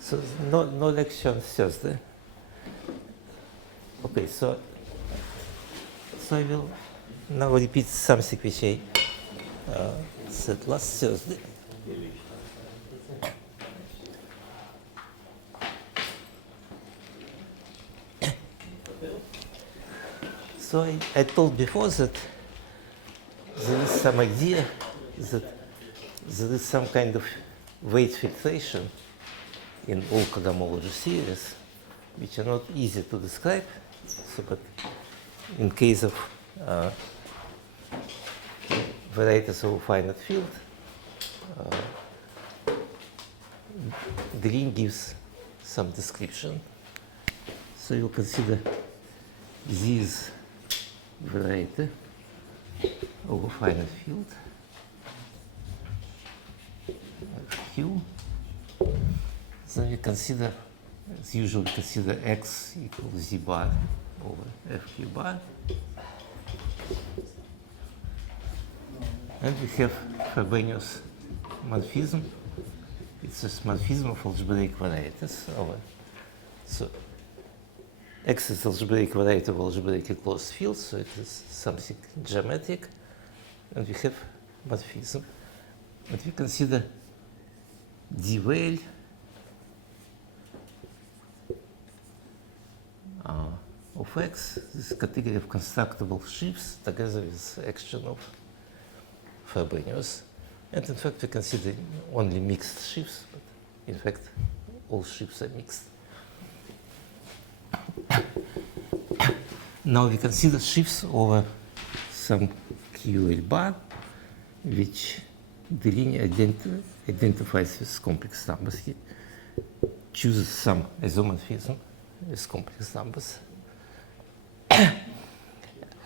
So no lecture on Thursday. Okay, so I will now repeat something which I said last Thursday. So I told before that there is some idea that there is some kind of weight filtration in all cohomology theories, which are not easy to describe. So, but in case of varieties of a finite field, the ring gives some description. So you consider this variety of a finite field Q. Then we consider, as usual, consider x equals z bar over fq bar. And we have Frobenius morphism. It's a morphism of algebraic varieties over. So X is algebraic variety of algebraically closed fields, so it is something geometric. And we have morphism. But we consider d Weil of X, this category of constructible sheaves together with action of Frobenius. And in fact, we consider only mixed sheaves, but in fact, all sheaves are mixed. Now we consider sheaves over some QL bar, which the linear identifies with complex numbers. He chooses some isomorphism with complex numbers.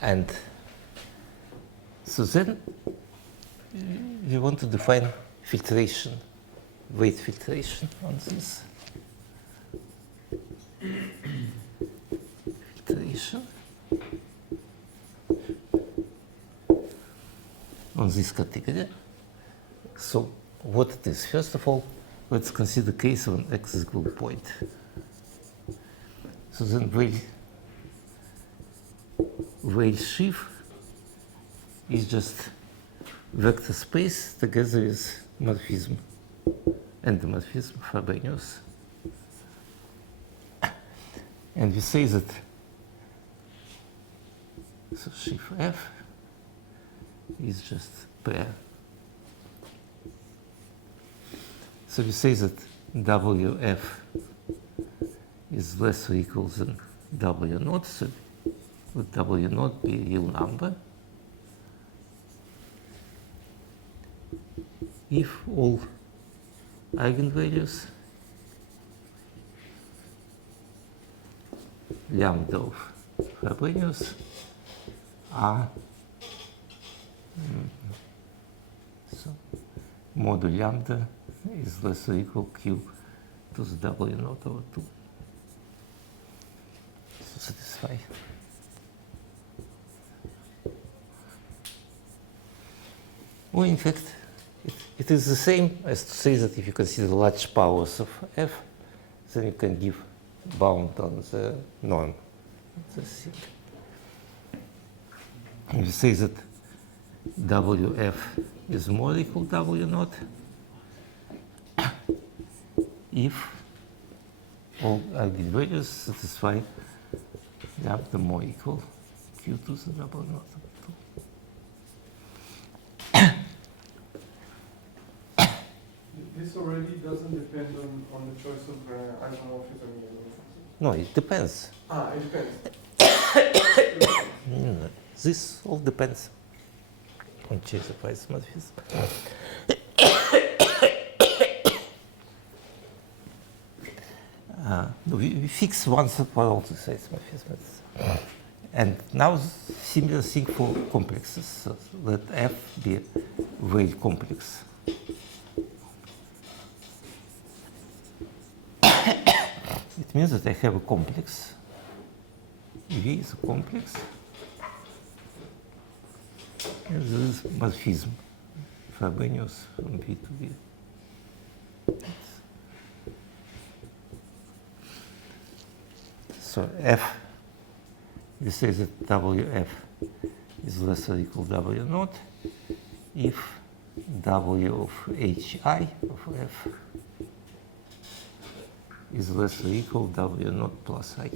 And so then we want to define filtration, weight filtration on this. Filtration on this category. So what it is? First of all, let's consider case when x is equal point. So then Weil sheaf is just vector space together with morphism, endomorphism Frobenius. And we say that so sheaf F is just pair. So we say that WF is less or equal than W naught, so would W naught be a real number if all eigenvalues lambda of Frobenius are so modulo lambda is less or equal q to the W naught over 2 to satisfy. Well, in fact, it is the same as to say that if you consider large powers of f, then you can give bound on the norm. And you say that WF is more or equal W naught if all eigenvalues satisfy lambda more equal q to the W naught. This already doesn't depend on the choice of isomorphism. No, it depends. It depends. This all depends on choice of isomorphism. We fix once for all this isomorphism. And now similar thing for complexes. So let F be a Weil complex. It means that I have a complex. V is a complex And this is morphism, Frobenius from B to B. So F, you say that WF is less or equal W naught if W of HI of F is less or equal W naught plus I.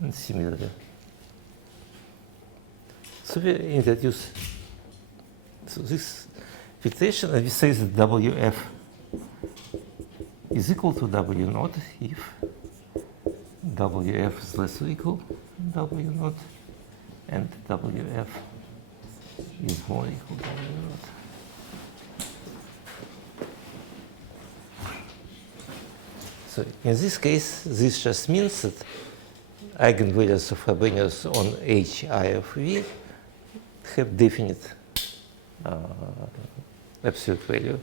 And similarly. So we introduce this filtration and we say that WF is equal to W naught if WF is less or equal W naught and WF is more equal to W naught. So in this case, this just means that eigenvalues of Frobenius on HI of V have definite absolute value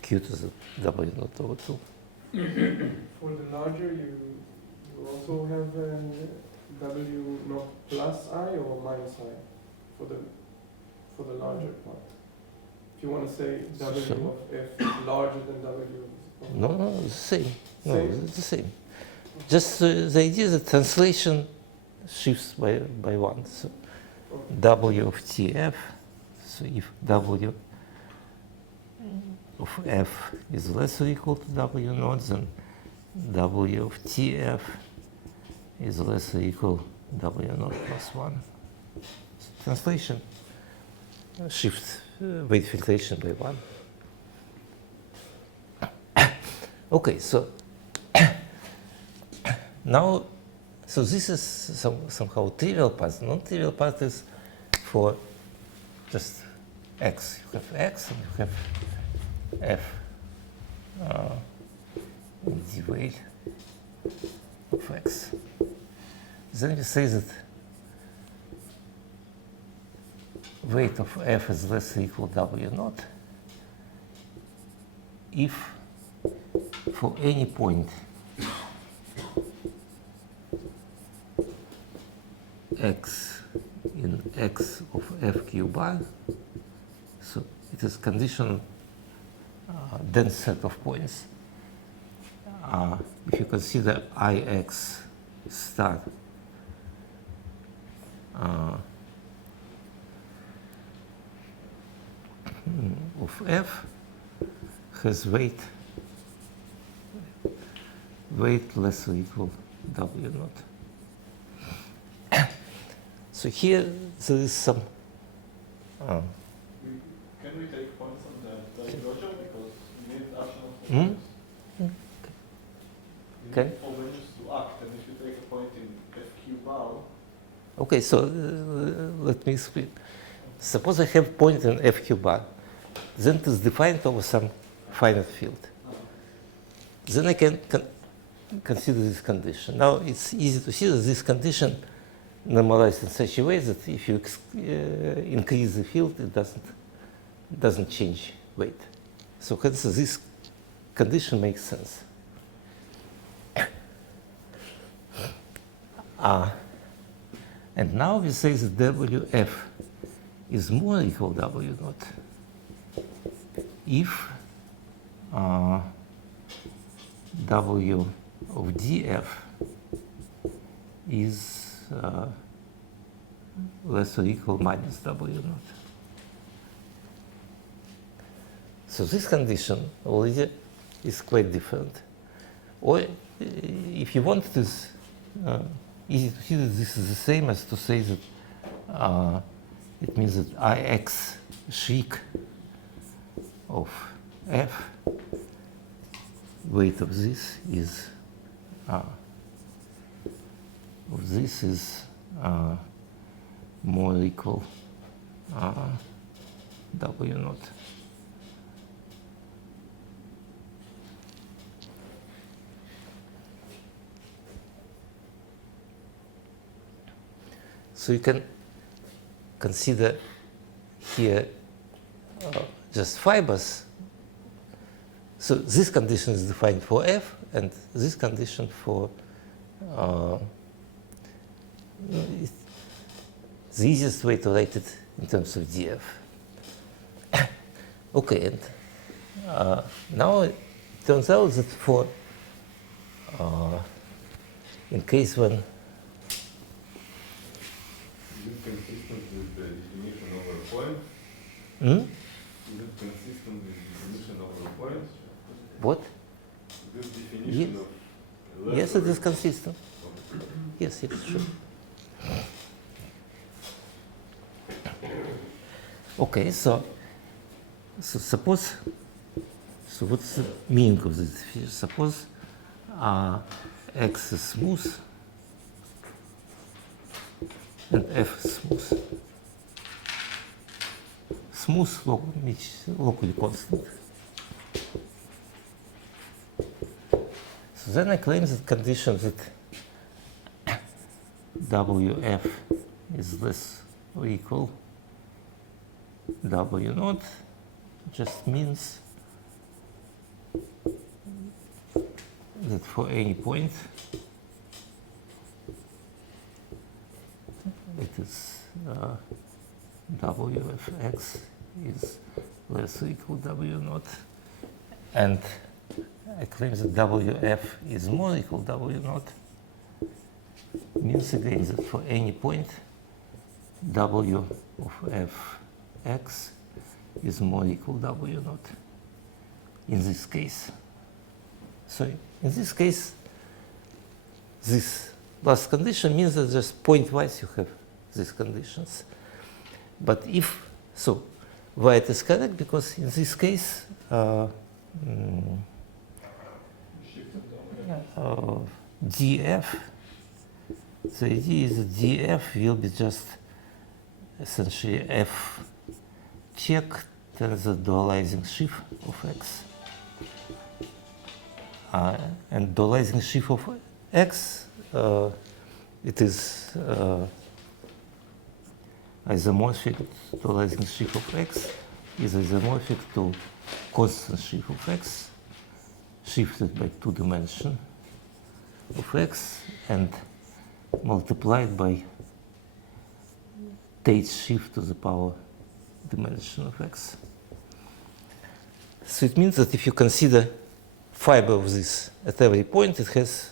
Q to the W naught over 2. For the larger, you also have W not plus I or minus I for the larger part. If you want to say W So- of F is larger than W of No, it's the same. No, Same? it's the same. Just the idea that translation shifts by one. So W of TF, so if W of F is less or equal to W naught, then W of TF is less or equal W naught plus 1. So translation shifts weight filtration by 1. Okay, so now, so this is somehow trivial part. Non-trivial part is for just x. You have x and you have f in the weight of x. Then we say that weight of f is less or equal W naught if for any point x in x of fq bar, so it is conditional dense set of points. If you consider Ix star of f has weight less or equal W naught. So here there is some. Can we take points on the diverger because we need action of Hmm? We Okay. need Frobenius to act, and if you take a point in FQ bar, Okay, so let me explain. Suppose I have point in FQ bar, then it is defined over some finite field. Then I can consider this condition. Now it's easy to see that this condition normalized in such a way that if you increase the field, it doesn't change weight. So hence this condition makes sense. And now we say that WF is more equal W naught if W of dF is less or equal minus W naught. So this condition already is quite different. Or if you want, it is easy to see that this is the same as to say that it means that Ix shriek of F, weight of this is more equal W naught. So you can consider here just fibers. So this condition is defined for F, and this condition for the easiest way to write it in terms of df. Okay, and now it turns out that for in case when Is it consistent with the definition of a point? hmm? Is it consistent with the definition of a point? What? This definition Yes. of Yes, it is consistent. Yes, it's true. Okay, so suppose, so what's the meaning of this definition? Suppose x is smooth and f is smooth. Smooth means locally constant. So then I claim that condition that Wf is less or equal W naught just means that for any point it is Wfx is less or equal W naught, and I claim that Wf is more equal W naught means again that for any point W of fx is more equal W naught in this case. So in this case, this last condition means that just pointwise you have these conditions. But if, so why it is correct? Because in this case, df, the idea is that df will be just essentially f check times the dualizing sheaf of x. And dualizing sheaf of x, it is isomorphic, dualizing sheaf of x is isomorphic to constant sheaf of x, shifted by 2 dimension of x and multiplied by Tate shift to the power dimension of x. So it means that if you consider fiber of this at every point, it has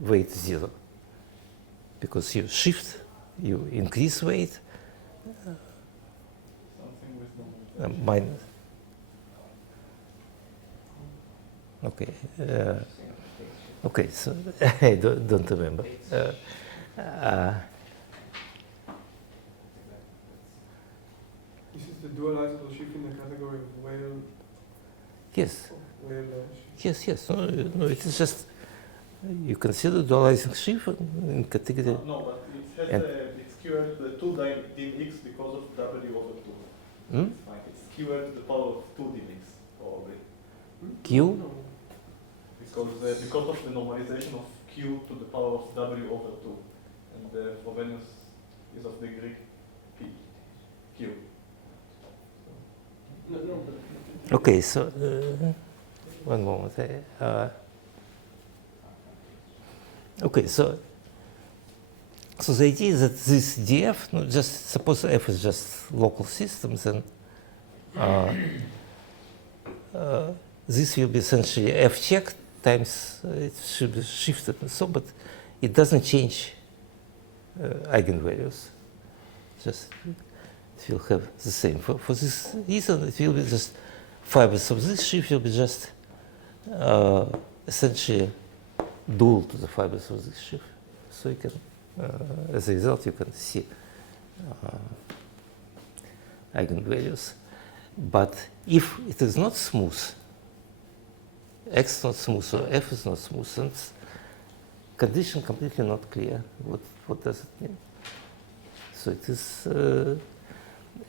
weight 0. Because you shift, you increase weight, Something with no minus. Okay. Okay, so I don't remember. This is the dualizable shift in the category of whale. Yes, Whale yes, yes. No, it is just you consider dualizing shift in category. No, but it has it's skewered the 2 dim x because of W over 2. Hmm? It's fine. It's skewered to the power of 2 dim x probably. Q? No. Because of the normalization of Q to the power of W over 2. And the Frobenius is of degree P. Q. No, but Okay, so one moment. Okay, so the idea is that this df, no, just suppose f is just local systems, and this will be essentially f check times it should be shifted and so, but it doesn't change eigenvalues. Just it will have the same. For this reason, it will be just fibers of this shift will be just essentially dual to the fibers of this shift. So you can, as a result, you can see eigenvalues. But if it is not smooth, x is not smooth, so f is not smooth, and condition completely not clear. What does it mean? So it is,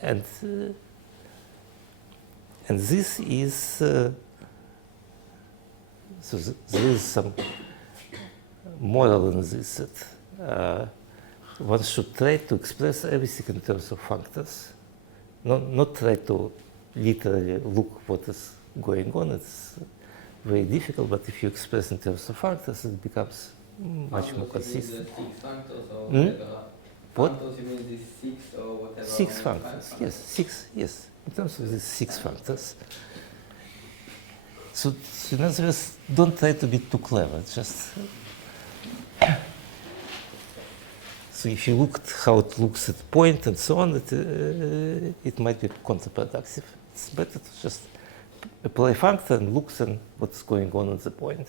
and this is, so there is some moral in this that one should try to express everything in terms of functors, not try to literally look what is going on. It's very difficult, but if you express in terms of functors, it becomes much more consistent. What? Functors, you mean these 6 or whatever? Six or 5 functors, yes, 6, yes. In terms of these 6 functors. So, in other words, don't try to be too clever, just. So, if you look at how it looks at point and so on, it might be counterproductive. It's better to just apply functor and looks and what's going on at the point.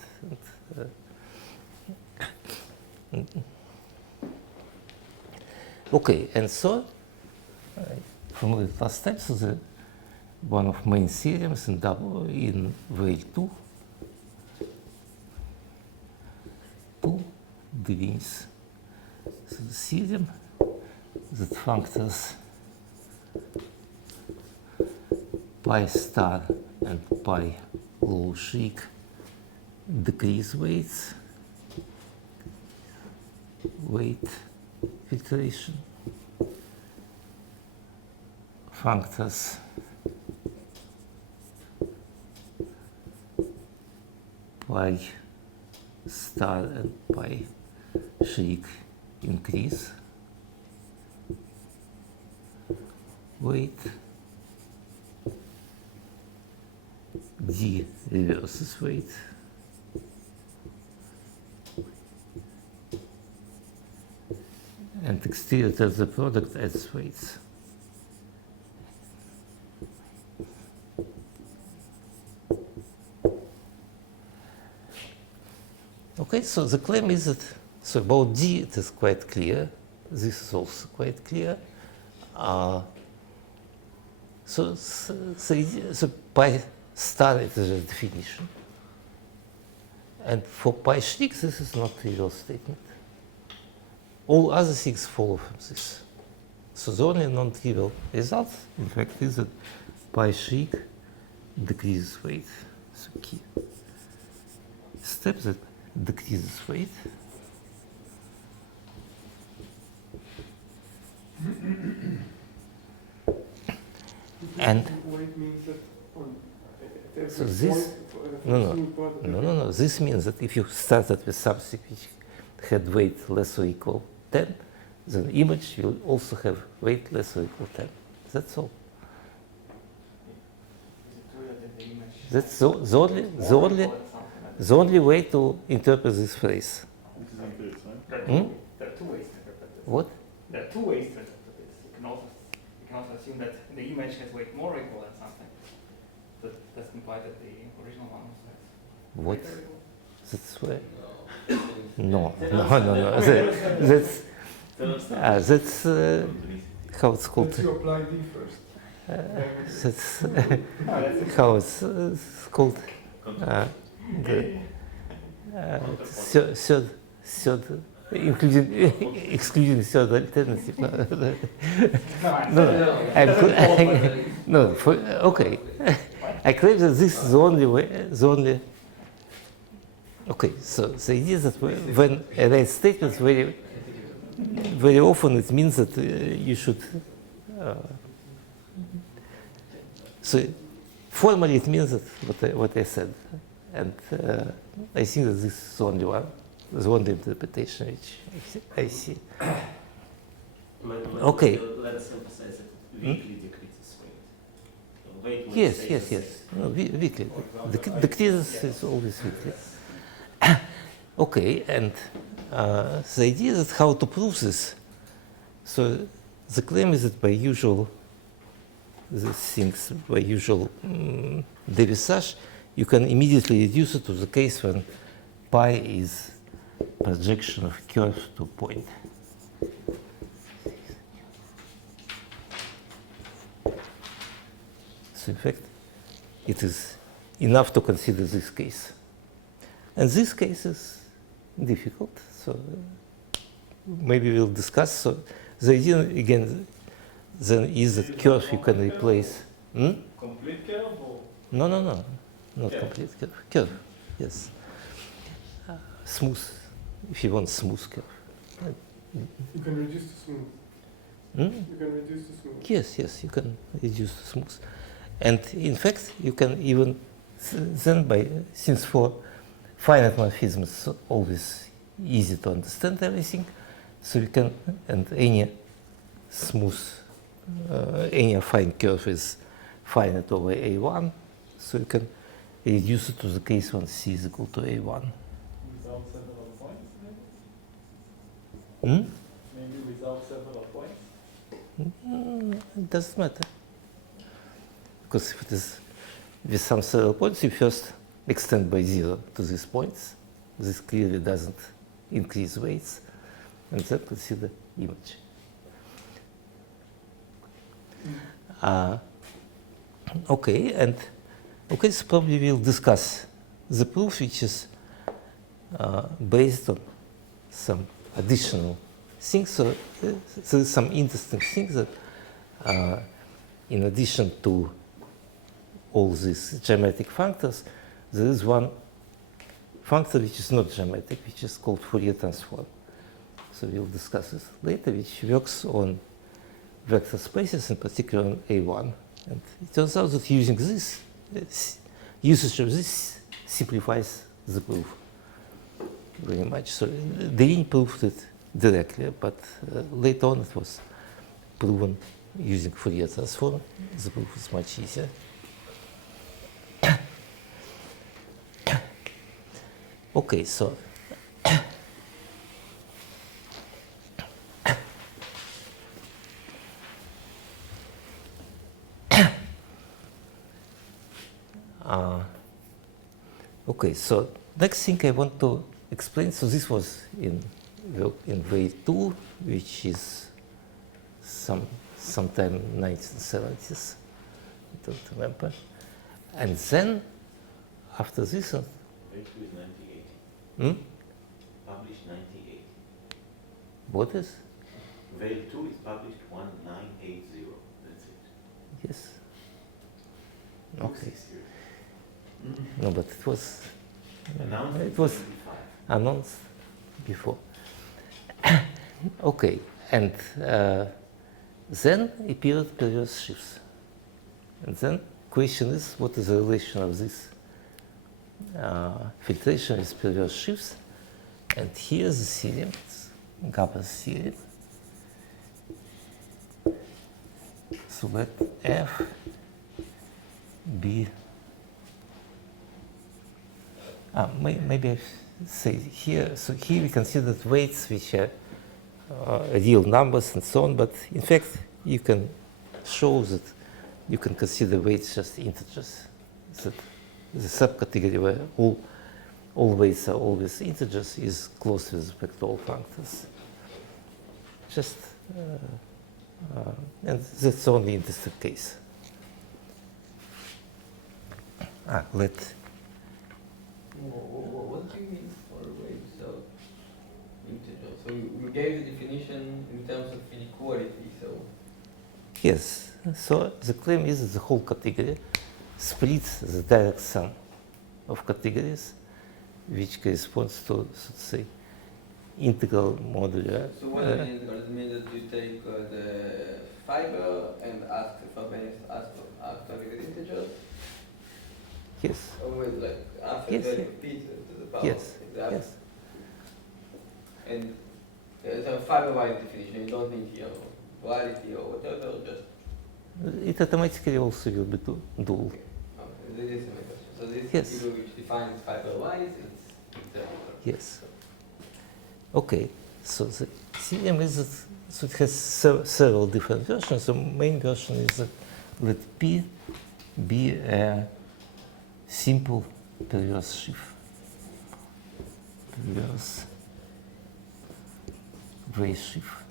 Okay, and so, from the last time, so the one of main theorems in Whale 2 defines so the theorem that functors pi star and pi low shriek decrease weight filtration. Functors pi star and pi shriek increase weight. D reverses weight. And exterior of the product adds weights. Okay, so the claim is that, so about D it is quite clear. This is also quite clear. So pi star it is a definition. And for pi shriek, this is not a real statement. All other things follow from this. So the only non-trivial result, in fact, is that pi shriek decreases weight. So key step that decreases weight. And weight means that on every so this, point, no. This means that if you started with something which had weight less or equal 10, then image will also have weight less or equal 10. That's all. That's the only way to interpret this phrase. There are two ways to interpret this. What? There are two ways to interpret this. You can also assume that the image has weight more equal than something. That doesn't imply that the original one also has. What? weight equal. That's why. No. That's how it's called. Let's you apply D first. That's how it's called. Third, excluding third alternative. Okay. I claim that this is the only way. Okay, so the idea is that when I write statements, very often it means that you should. So formally it means that what I said, and I think that this is the only one, the only interpretation which I see. Okay. Let's emphasize that weakly decreases weight. Yes. No, weakly. Decreases is always weakly. Okay, and the idea is how to prove this. So the claim is that by usual dévissage, you can immediately reduce it to the case when pi is projection of curve to point. So in fact, it is enough to consider this case. And this case is difficult, so maybe we'll discuss. So the idea, again, then is that curve you can replace. Complete curve or? No, not complete curve. Curve, yes. Smooth, if you want smooth curve. You can reduce to smooth. You can reduce to smooth. Yes, you can reduce to smooth. And in fact, you can even, then since for finite morphism it's always easy to understand everything, So you can, and any smooth, any affine curve is finite over A1, so you can reduce it to the case when C is equal to A1. Without several points, Hmm? maybe without several points. It doesn't matter. Because if it is with some several points, you first extend by 0 to these points. This clearly doesn't increase weights, and then consider image. Okay, and okay, so probably we'll discuss the proof, which is based on some additional things. So there's some interesting things that, in addition to all these geometric functors, there is one functor which is not geometric, which is called Fourier transform. So we'll discuss this later, which works on vector spaces, in particular on A1. And it turns out that using this, usage of this simplifies the proof very much. So Devine proved it directly, but later on it was proven using Fourier transform. The proof is much easier. Okay, so okay, so next thing I want to explain. So this was in way 2, which is sometime 1970s. I don't remember. And then after this, Way 2 is 98. Published 98. What is? Way 2 is published 1980. That's it. Yes. Took Okay. 6 years. No, but it was Announced in it was 75. announced before. Okay, and then appeared perverse sheaves. And then question is, what is the relation of this filtration with perverse sheaves? And here's the theorem, it's Gabber's theorem. So let F be, maybe I say here, so here we considered weights which are real numbers and so on, but in fact you can show that you can consider weights just integers. That the subcategory where all weights are always integers is close with respect to all functors. Just, and that's only in this case. Let. What do you mean for waves of integer? So you gave the definition in terms of inequality, so... Yes, so the claim is that the whole category splits the direct sum of categories, which corresponds to, so to say, integral modular. So what does it mean? Does it mean that you take the fiber and ask the Frobenius ask targeted integers? Yes, Or with like after Yes, the yeah. p to the power? yes, Is that- yes. And there's a fiber-wide definition. You don't need here duality or whatever. Just It automatically also will be dual. this is my question. So this Yes. figure which defines fiber-wise, it's Yes. Okay, so the theorem is that so it has several different versions. The main version is that let P be a simple perverse sheaf. Perverse wave sheaf.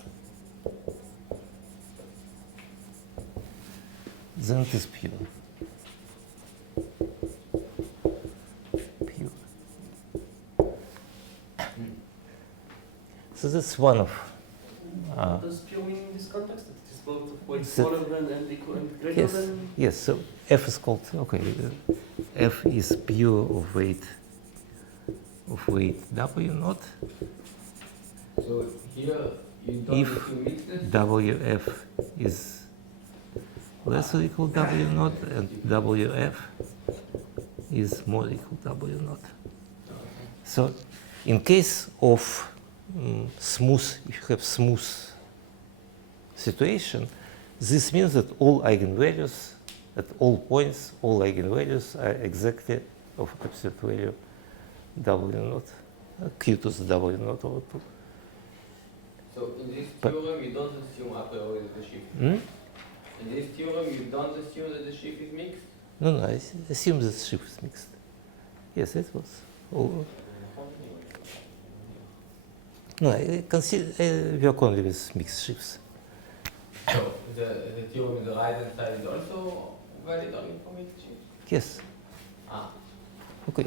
Then it is pure. Pure. So that's one of. What does pure mean in this context? It is both way That- smaller than and equal and greater Yes. than. Yes, so F is called, okay, F is pure of weight W naught. So here you don't If need to mix this. WF is less or equal W naught and WF is more equal W naught. So in case of smooth, if you have smooth situation, this means that all eigenvalues at all points, all eigenvalues are exactly of absolute value W naught, Q to the W naught over 2. So in this But- theorem, you don't assume a priori that the shift. Hmm? In this theorem, you don't assume that the shift is mixed. No, I assume that shift is mixed. Yes, it was. Oh. No, I consider I work only with mixed shifts. So the theorem on the right hand side is also valid only for mixed shifts. Yes. Ah. Okay.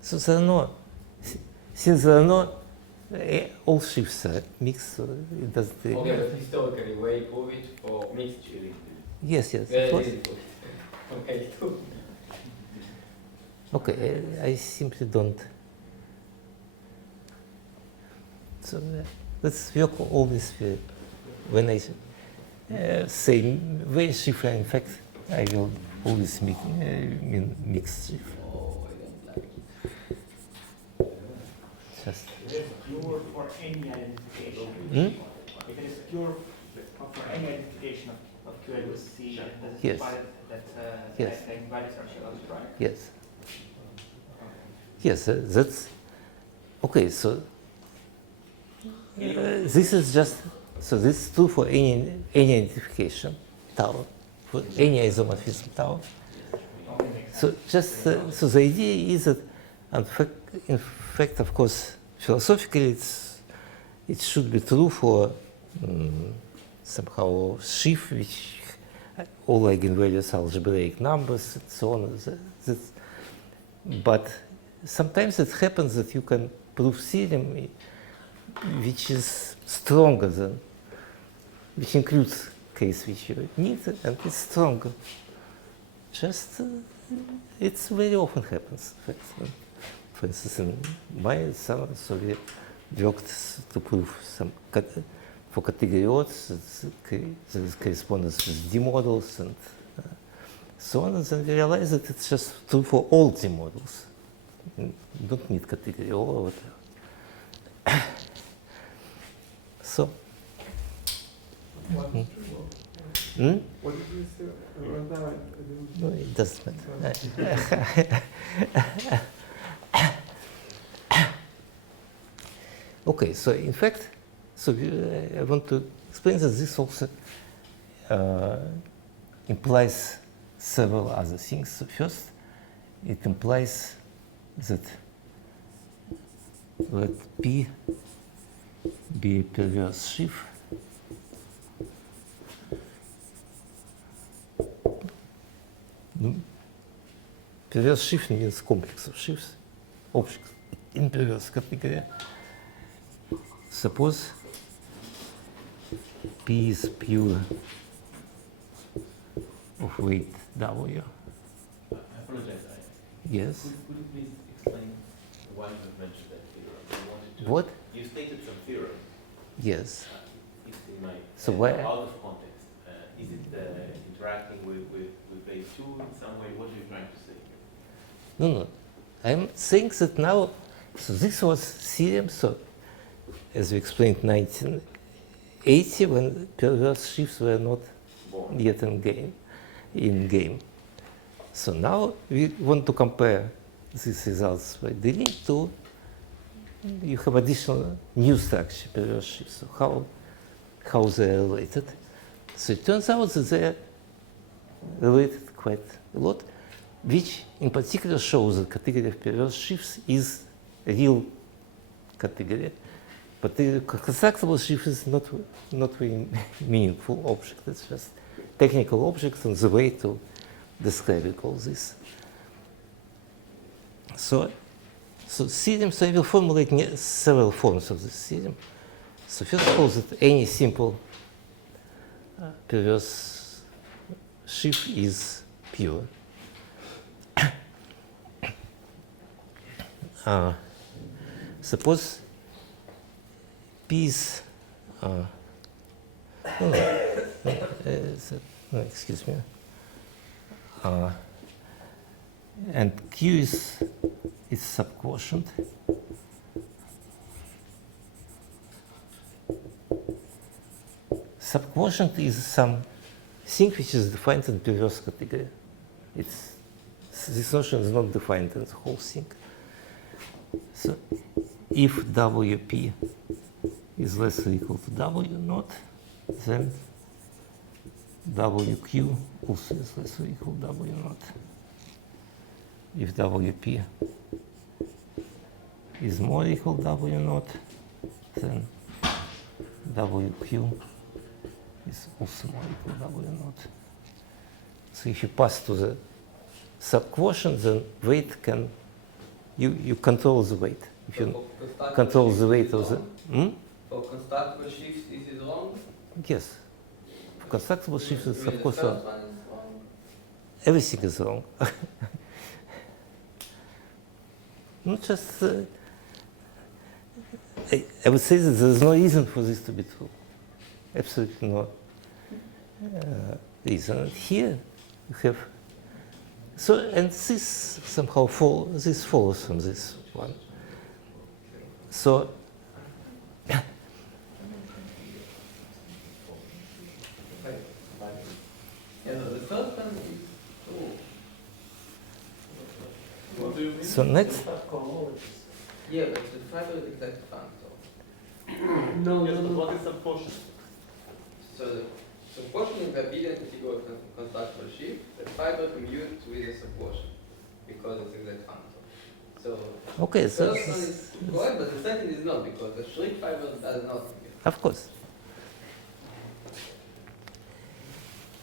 So there are no, since there are no, all shifts are mixed, so it doesn't. Okay, but historically, where you prove it for mixed shifts? Yes, yes. Very Of course. difficult. Okay, too. Okay, I simply don't. So let's work always with, when I say where shift, in fact, I will always mean mixed shift. Oh, I don't like it. Just. It is pure for any identification. Hmm? If it is pure for any identification of Q equals C, does it Yes. imply that Yes. the eigenvalues are algebraic? Yes. Yes, that's okay. So this is just so this is true for any identification tau, for any isomorphism tau. Only makes So sense. just so the idea is that in fact, of course, philosophically, it should be true for somehow sheaf which all eigenvalues are algebraic numbers and so on. But sometimes it happens that you can prove theorem which is stronger than, which includes case which you need, and it's stronger. Just it's very often happens. For instance, in my summer, so we worked to prove some for category odds that is correspondence with D models and so on, and then we realized that it's just true for all D models. You don't need category or whatever. So, What, hmm? what did you say? Right now, I didn't. No, it doesn't matter. Okay, so in fact, so I want to explain that this also implies several other things. So first, it implies that let P be a perverse sheaf. Perverse sheaf means complex of sheaves, objects in perverse category. Suppose P is pure of weight W. I apologize. Yes. Could you please explain why you have mentioned that theorem? You wanted to. What? You stated some theorem. Yes. It's in my. So why- Out of context. Is it interacting with base 2 in some way? What are you trying to say? No, no. I'm saying that now, so this was theorem, so as we explained 1980 when perverse sheaves were not Born. yet in game. So now we want to compare these results by the link to, you have additional new structure, perverse sheaves, so how they are related. So it turns out that they are related quite a lot, which in particular shows that category of perverse sheaves is a real category. But the constructible sheaf is not very meaningful object. It's just technical object and the way to describe all this. So theorem, so I will formulate several forms of this theorem. So first of all, that any simple perverse sheaf is pure. Suppose P is excuse me. and Q is its subquotient. Subquotient is something which is defined in perverse category. This notion is not defined in the whole thing. So if WP is less or equal to W naught, then WQ also is less or equal to W naught. If WP is more equal to W naught, then WQ is also more equal to W naught. So if you pass to the subquotient, then weight can, you control the weight. If you control the weight of the... For constructible shifts, this is wrong? Yes. For constructible shifts, it's You mean of course the wrong. first one is wrong? Everything is wrong. Not just... I would say that there's no reason for this to be true. Absolutely no reason. And here you have... So, and this somehow this follows from this one. So, Yeah, no, the first one is true. What do you mean? so next, Yeah, but the fiber is exact factor. No, Yes, no, but no. what is the portion? So the portion is the abelian category of constructible shift. The fiber commutes with the subportion because it's exact factor. So okay, the so first one is correct, but the second is not because the Schritt fiber does not commute. of course.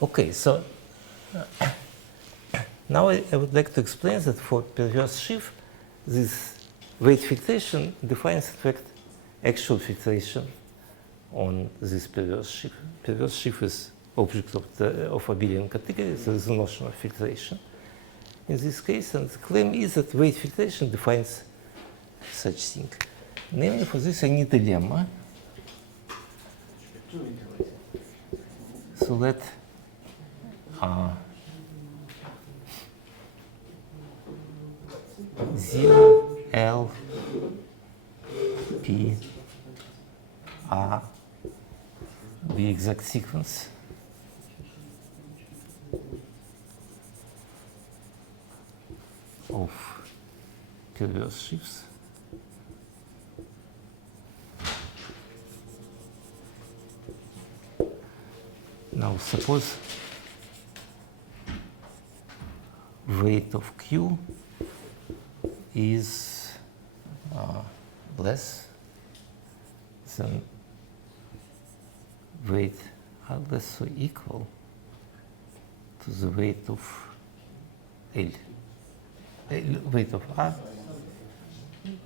Okay, so now I would like to explain that for perverse sheaf, this weight fixation defines, in fact, actual fixation on this perverse sheaf. Perverse sheaf is object of abelian category, so there is a notion of fixation in this case, and the claim is that weight fixation defines such thing. Namely, for this I need a lemma. So let zero L P R the exact sequence of perverse shifts. Now suppose weight of Q is less than weight are less or equal to the weight of L. Weight of R,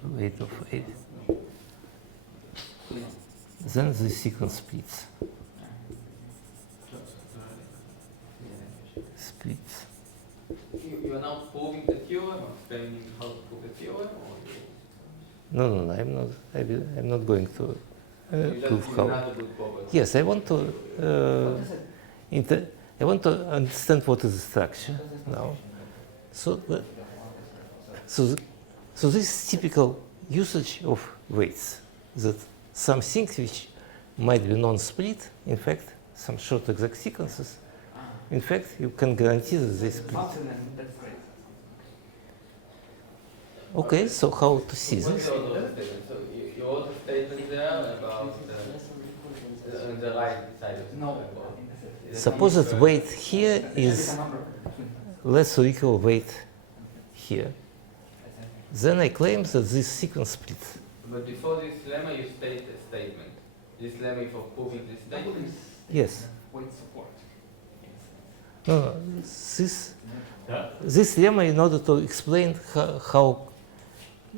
weight of L. Then the sequence splits. Splits. You are now proving the theorem, or explaining how to prove the theorem, or No, I'm not going to you prove just how. another good problem? Yes, I want to. I want to understand what is the structure now. So, so this is typical usage of weights. That some things which might be non-split, in fact, some short exact sequences, in fact, you can guarantee that they split. Okay, so how to see What's this? your other statement? So you wrote a statement there about the right side of the No. Suppose that weight here is less or equal weight here. Then I claim that this sequence splits. But before this lemma, you state a statement. This lemma is for proving this statement. Yes. Weight support. No, this lemma in order to explain how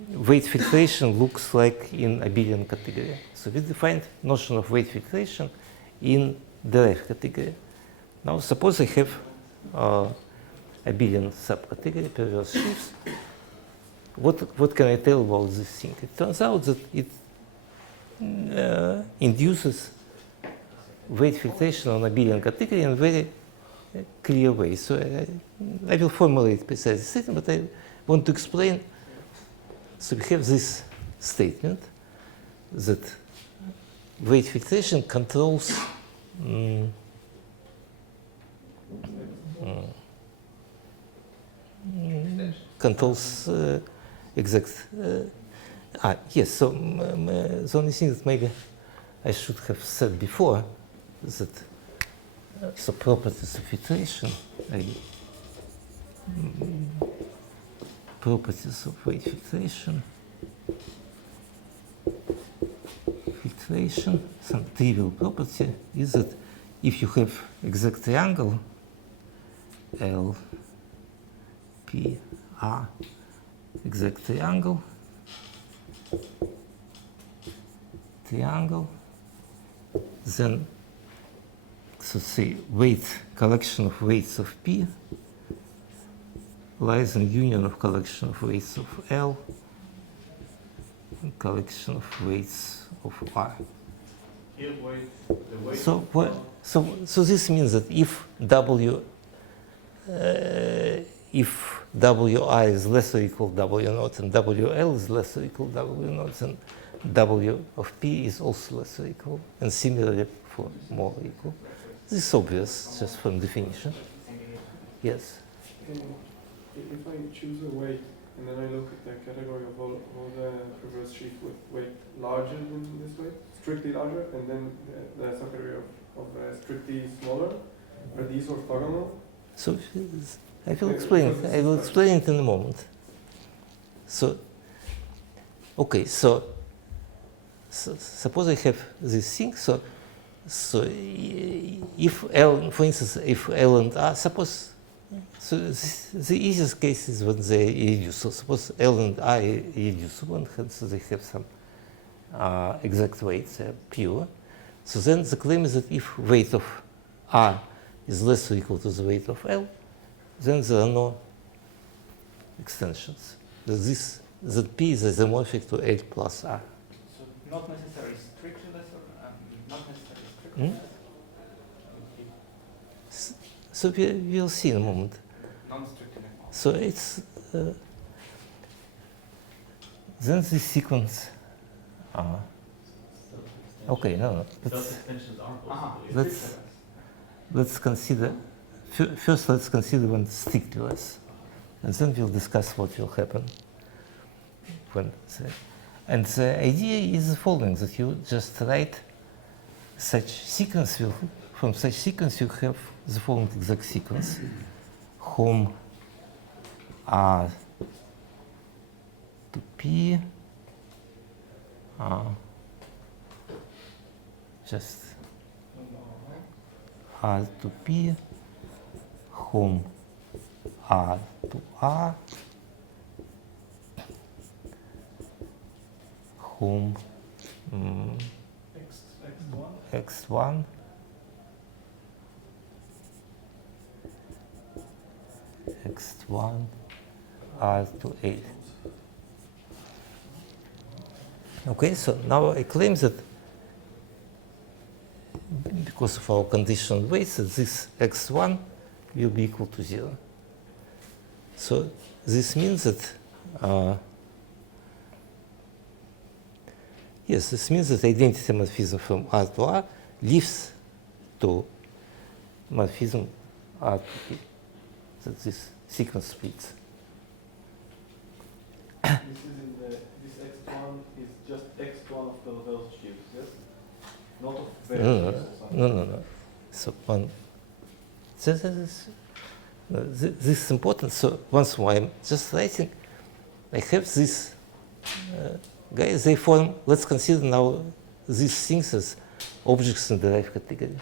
weight fixation looks like in abelian category. So we defined notion of weight fixation in derived category. Now suppose I have abelian subcategory, perverse sheaves. What can I tell about this thing? It turns out that it induces weight fixation on abelian category in a very clear way. So I will formulate precisely the statement, but I want to explain. So we have this statement that weight fixation controls controls exact. Yes. So the only thing that maybe I should have said before is that so properties of filtration, properties of weight filtration. Filtration, some trivial property is that if you have exact triangle L, P, R, exact triangle, then so say weight, collection of weights of P lies in union of collection of weights of L and collection of weights of R. Here, the weight. So so this means that if if WI is less or equal W naught and WL is less or equal W naught, then W of P is also less or equal, and similarly for more or equal. This is obvious just from definition. Yes. And if I choose a weight and then I look at the category of all the perverse sheaf with weight larger than this weight, strictly larger, and then the subcategory of strictly smaller, are these orthogonal? So I will explain it. I will explain it in a moment. So, okay. So suppose I have this thing. So if L, for instance, if L and R, suppose. So the easiest case is when they reduce. So suppose L and R are reducible, and hence they have some exact weights, they're pure. So then the claim is that if weight of R is less or equal to the weight of L, then there are no extensions. That P is isomorphic to L plus R. So not necessarily strictly less or not necessarily strictly less. So we'll see in a moment. Non-strictly less. So it's then this sequence. Okay, no. Self-extensions aren't possible. Let's consider. First, let's consider when strictly less, and then we'll discuss what will happen when. And the idea is the following: that you just write such sequence. From such sequence, you have the following exact sequence: home R to P, just R to P, home R to R, home X1, X1, R to 8. Okay, so now I claim that because of our conditional weights, that this X1 will be equal to 0. So this means that yes, this means that identity morphism from R to R leads to morphism R to P. That this sequence splits. This X1 is just X1 of perverse sheaves, yes? Not of various sheaves or something. No. So this is important. So once more, I'm just writing. I have this guys. They form. Let's consider now these things as objects in the derived category.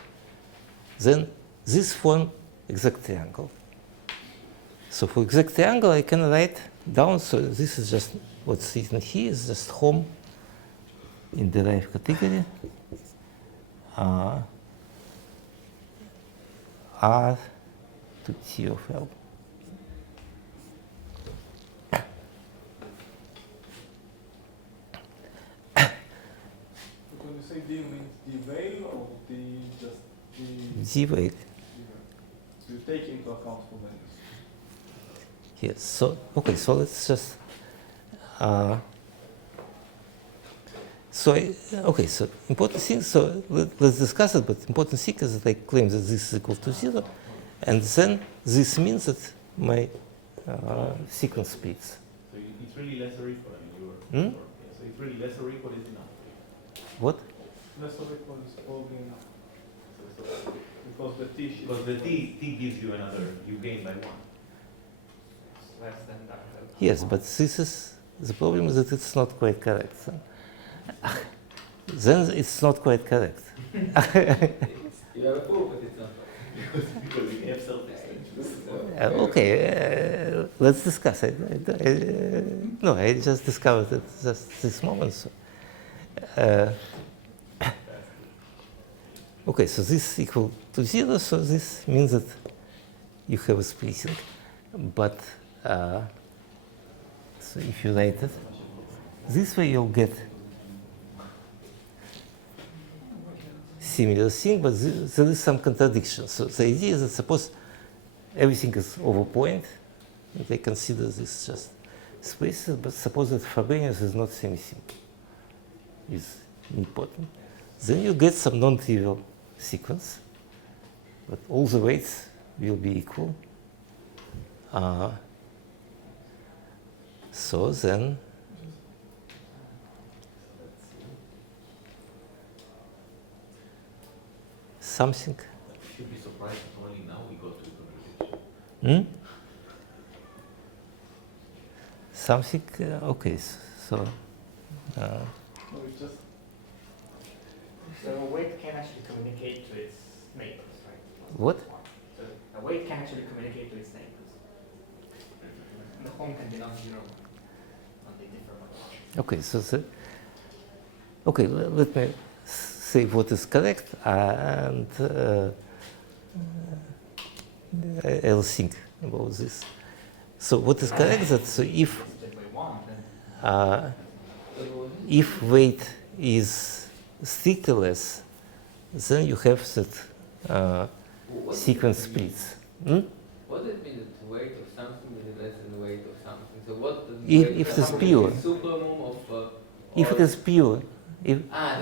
Then this form exact triangle. So for exact triangle, I can write down. So this is just what's written here is just home in the derived category. R to T of L. When you say D, you mean D veil or D just D? D veil. You take into account for values. Yes. So okay. So let's just. Okay. So important thing. So let's discuss it. But important thing is that I claim that this is equal to 0, and then this means that my sequence splits. So it's really less or equal. I mean, Hmm? yeah, so it's really less or equal is enough. What? Less of it was probably enough. So Because the T shift. because the T gives you another, you gain by 1. It's less than that. Yes, but this is the problem is that it's not quite correct. Then it's not quite correct. You have a proof, but it's not right. Because we have self-extensions. Let's discuss it. No, I just discovered it just this moment. So. Okay, so this is equal to 0, so this means that you have a splitting. But so if you write it this way, you'll get similar thing, but there is some contradiction. So the idea is that suppose everything is over point, and they consider this just spaces, but suppose that Frobenius is not semi-simple, is important. Then you get some non-trivial sequence, but all the weights will be equal. So then something. Should be surprised that only now we got to the contradiction. Something, okay, so. No, it's just So a weight can actually communicate to its neighbors, right? What? So a weight can actually communicate to its neighbors. And the home can be non-zero on the different. Okay, okay, let me say what is correct, and I'll think about this. So what is correct is that so if weight is strictly less, then you have that sequence splits. What does it mean that the weight of something is less than the weight of something? So what does If it is pure, supermum of if it is pure, if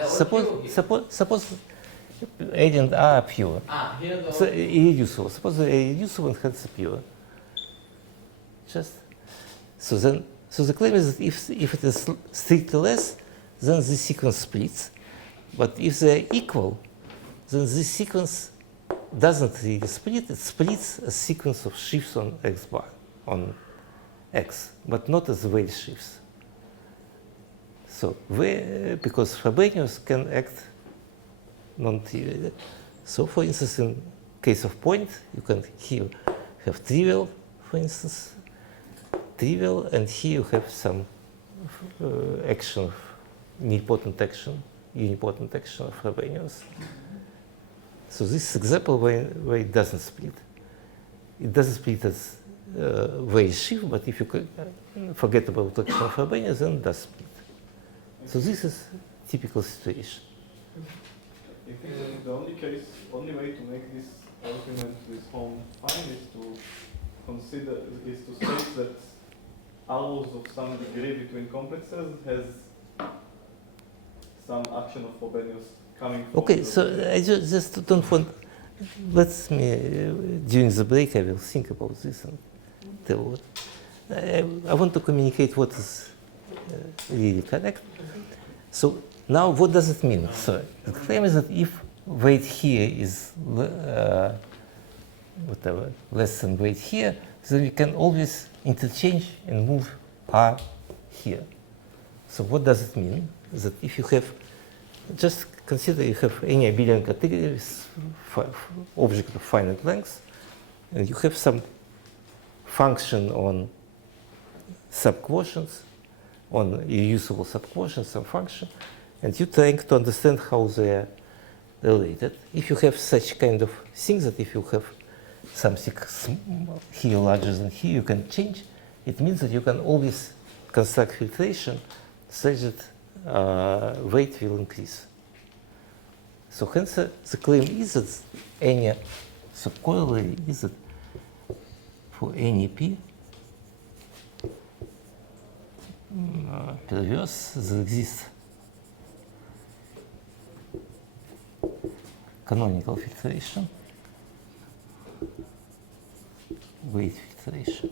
suppose A and R are pure, here the so irreducible. Suppose they're irreducible and hence pure. Just so the claim is that if it is strictly less, then the sequence splits. But if they are equal, then this sequence doesn't really split. It splits a sequence of shifts on X bar, on X, but not as weight shifts. So because Frobenius can act non-trivial. So for instance, in case of point, you can here have trivial, for instance, trivial, and here you have some action, unipotent action of Frobenius. So this is example where it doesn't split. It doesn't split as weight shift, but if you forget about action of Frobenius, then it does split. So this is typical situation. I think the only way to make this argument with home fine is to state that arrows of some degree between complexes has some action of Frobenius coming from. Okay, so I just don't want. Let me during the break I will think about this and tell what. I want to communicate what is really correct. So now, what does it mean? So the claim is that if weight here is whatever less than weight here, then we can always interchange and move R here. So what does it mean? That if you have, just consider you have any abelian category with object of finite length, and you have some function on subquotients, on irreducible subquotients, some function, and you're trying to understand how they are related. If you have such kind of things, that if you have something here larger than here, you can change, it means that you can always construct filtration such that weight will increase. So hence the claim is that any subcorollary is that for any p, perverse, there exists canonical filtration, weight filtration.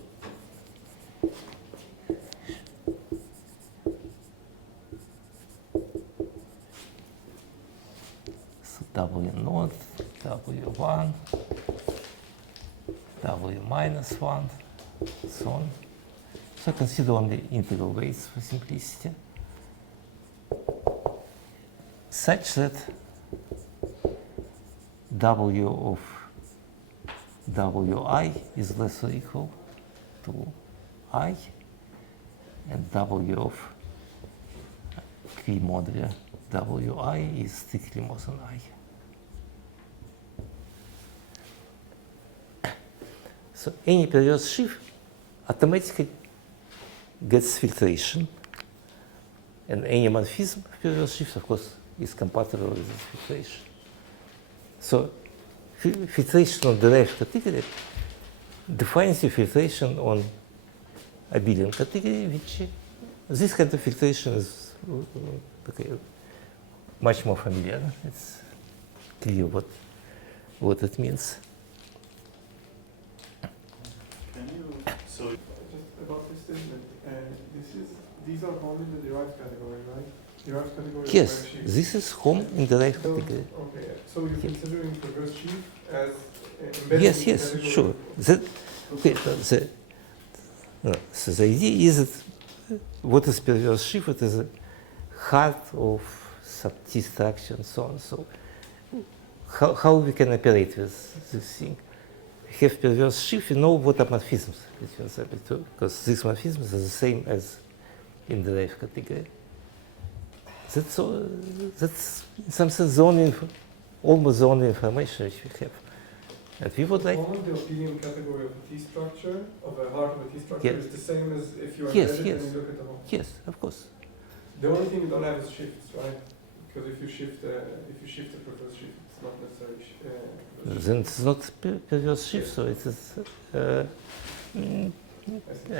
So W0, W1, W minus 1, so on. So consider only integral weights for simplicity, such that W of Wi is less or equal to I, and W of Q modular Wi is strictly more than I. So any perverse sheaf automatically gets filtration, and any morphism of perverse sheaves, of course, is compatible with this filtration. So filtration on derived category defines the filtration on abelian category, which this kind of filtration is okay, much more familiar. It's clear what it means. Can you, so just about this statement, these are home in the derived category, right? Derived category. Yes, this is home in derived category. Okay, so you're considering perverse sheaf as embedded in the Yes, category? sure. So the idea is that what is perverse sheaf? It is the heart of some T structure and so on. So how we can operate with this thing? We have perverse sheaf, we know what are morphisms between them two, because these morphisms are the same as in the derived category. That's all, that's in some sense the only almost the only information which we have. And we would like. All of the opinion category of a T structure, of a heart of a T structure, Yes. is the same as if you are Yes, embedded yes. and you look at the whole. Yes, of course. The only thing you don't have is shifts, right? Because if you shift the perverse shift, it's not necessarily perverse shift. Then it's not perverse sheaf, so it is. I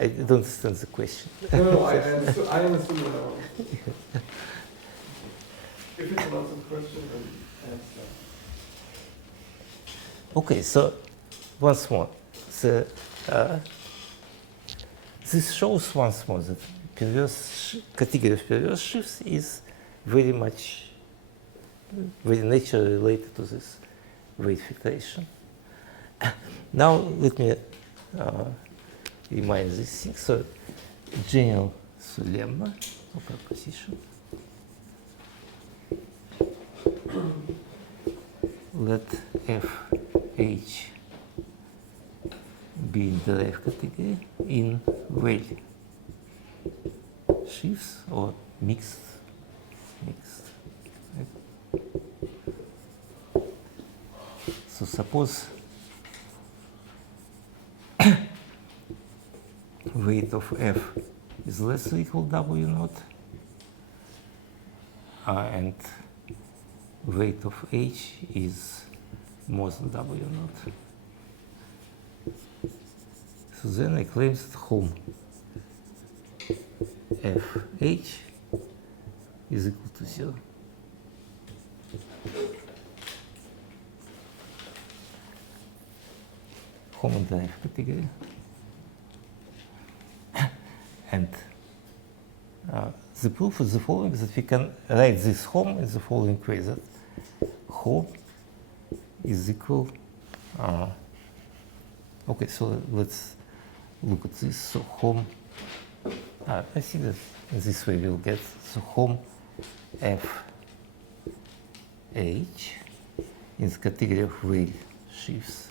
don't understand the question. No, I understood what I want. If it's an answered question, then answer. Okay, so once more, this shows once more that category of perverse shifts is very naturally related to this weight filtration. Now let me remind this thing. So general lemma of proposition. Let Fh be in the derived category in well sheaves or mixed. Right? So suppose weight of F is less or equal W naught, and weight of H is more than W naught. So then I claim that home Fh is equal to 0. Home in the derived category. And the proof is the following, that we can write this home in the following way, that home is equal, okay, so let's look at this. So home, I think that in this way we'll get, so home F H in the category of well sheaves.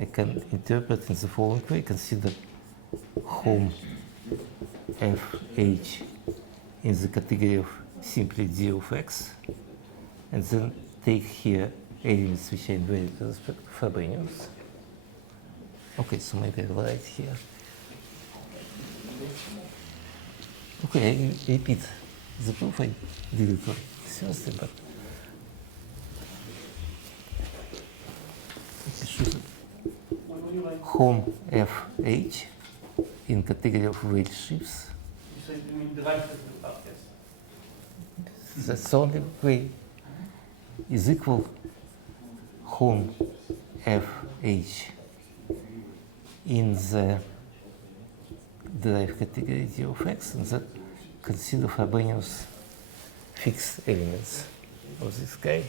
I can interpret in the following way, consider home Fh in the category of simply d of x, and then take here elements which are invariant with respect to Frobenius. Okay, so maybe I'll write here. Okay, I repeat the proof. I did it seriously, but home Fh in category of weight sheaves. You said you mean derived category, yes. That's the only way is equal home FH in the derived category D of X, and that consider Frobenius fixed elements of this guy.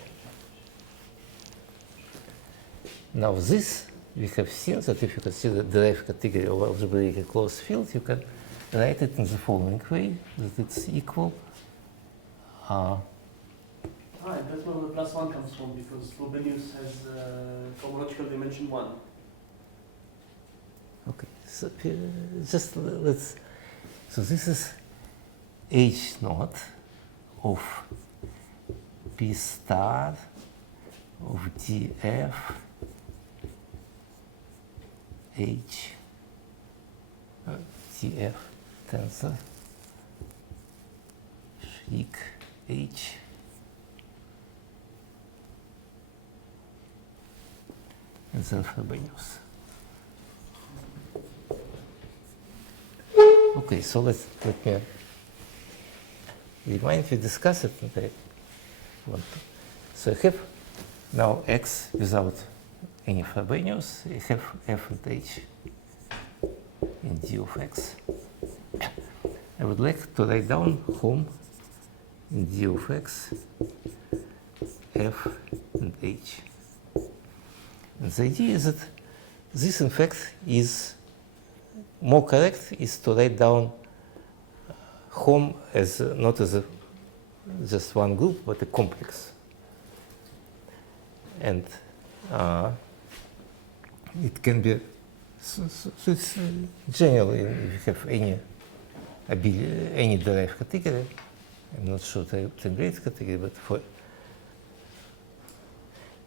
Now this, we have seen that if you consider derived category of algebraically closed field, you can write it in the following way, that it's equal and that's where the plus one comes from, because Frobenius has cohomological dimension 1. okay, so just let's, so this is H naught of P star of df H df tensor Schlick H and then Frobenius. Okay, so let me remind you, discuss it, and I want to. So I have now X without any Frobenius. I have F and H in D of X. I would like to write down home in D of X, F and H. And the idea is that this, in fact, is more correct is to write down home as not as a, just one group, but a complex. And it can be, so it's generally, if you have any derived category, I'm not sure the great category, but for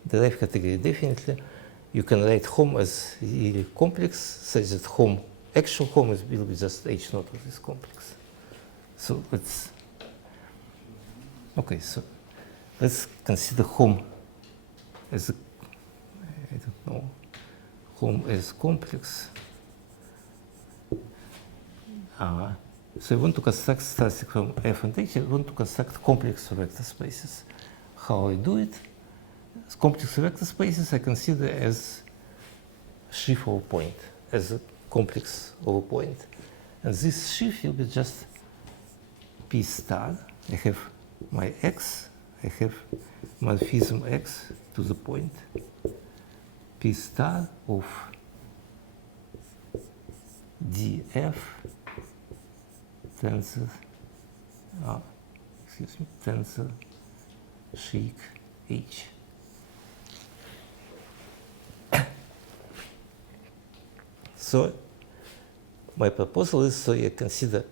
derived category definitely, you can write home as really complex, such that home, actual home will be just H naught of this complex. So let's, okay, so let's consider home as a, I don't know, home as complex. So I want to construct, starting from F and H, I want to construct complex vector spaces. How I do it? Complex vector spaces I consider as sheaf over point, as a complex over point. And this sheaf will be just P star. I have my X, I have morphism X to the point, P star of df tensor, tensor Schlick H. So my proposal is, so you consider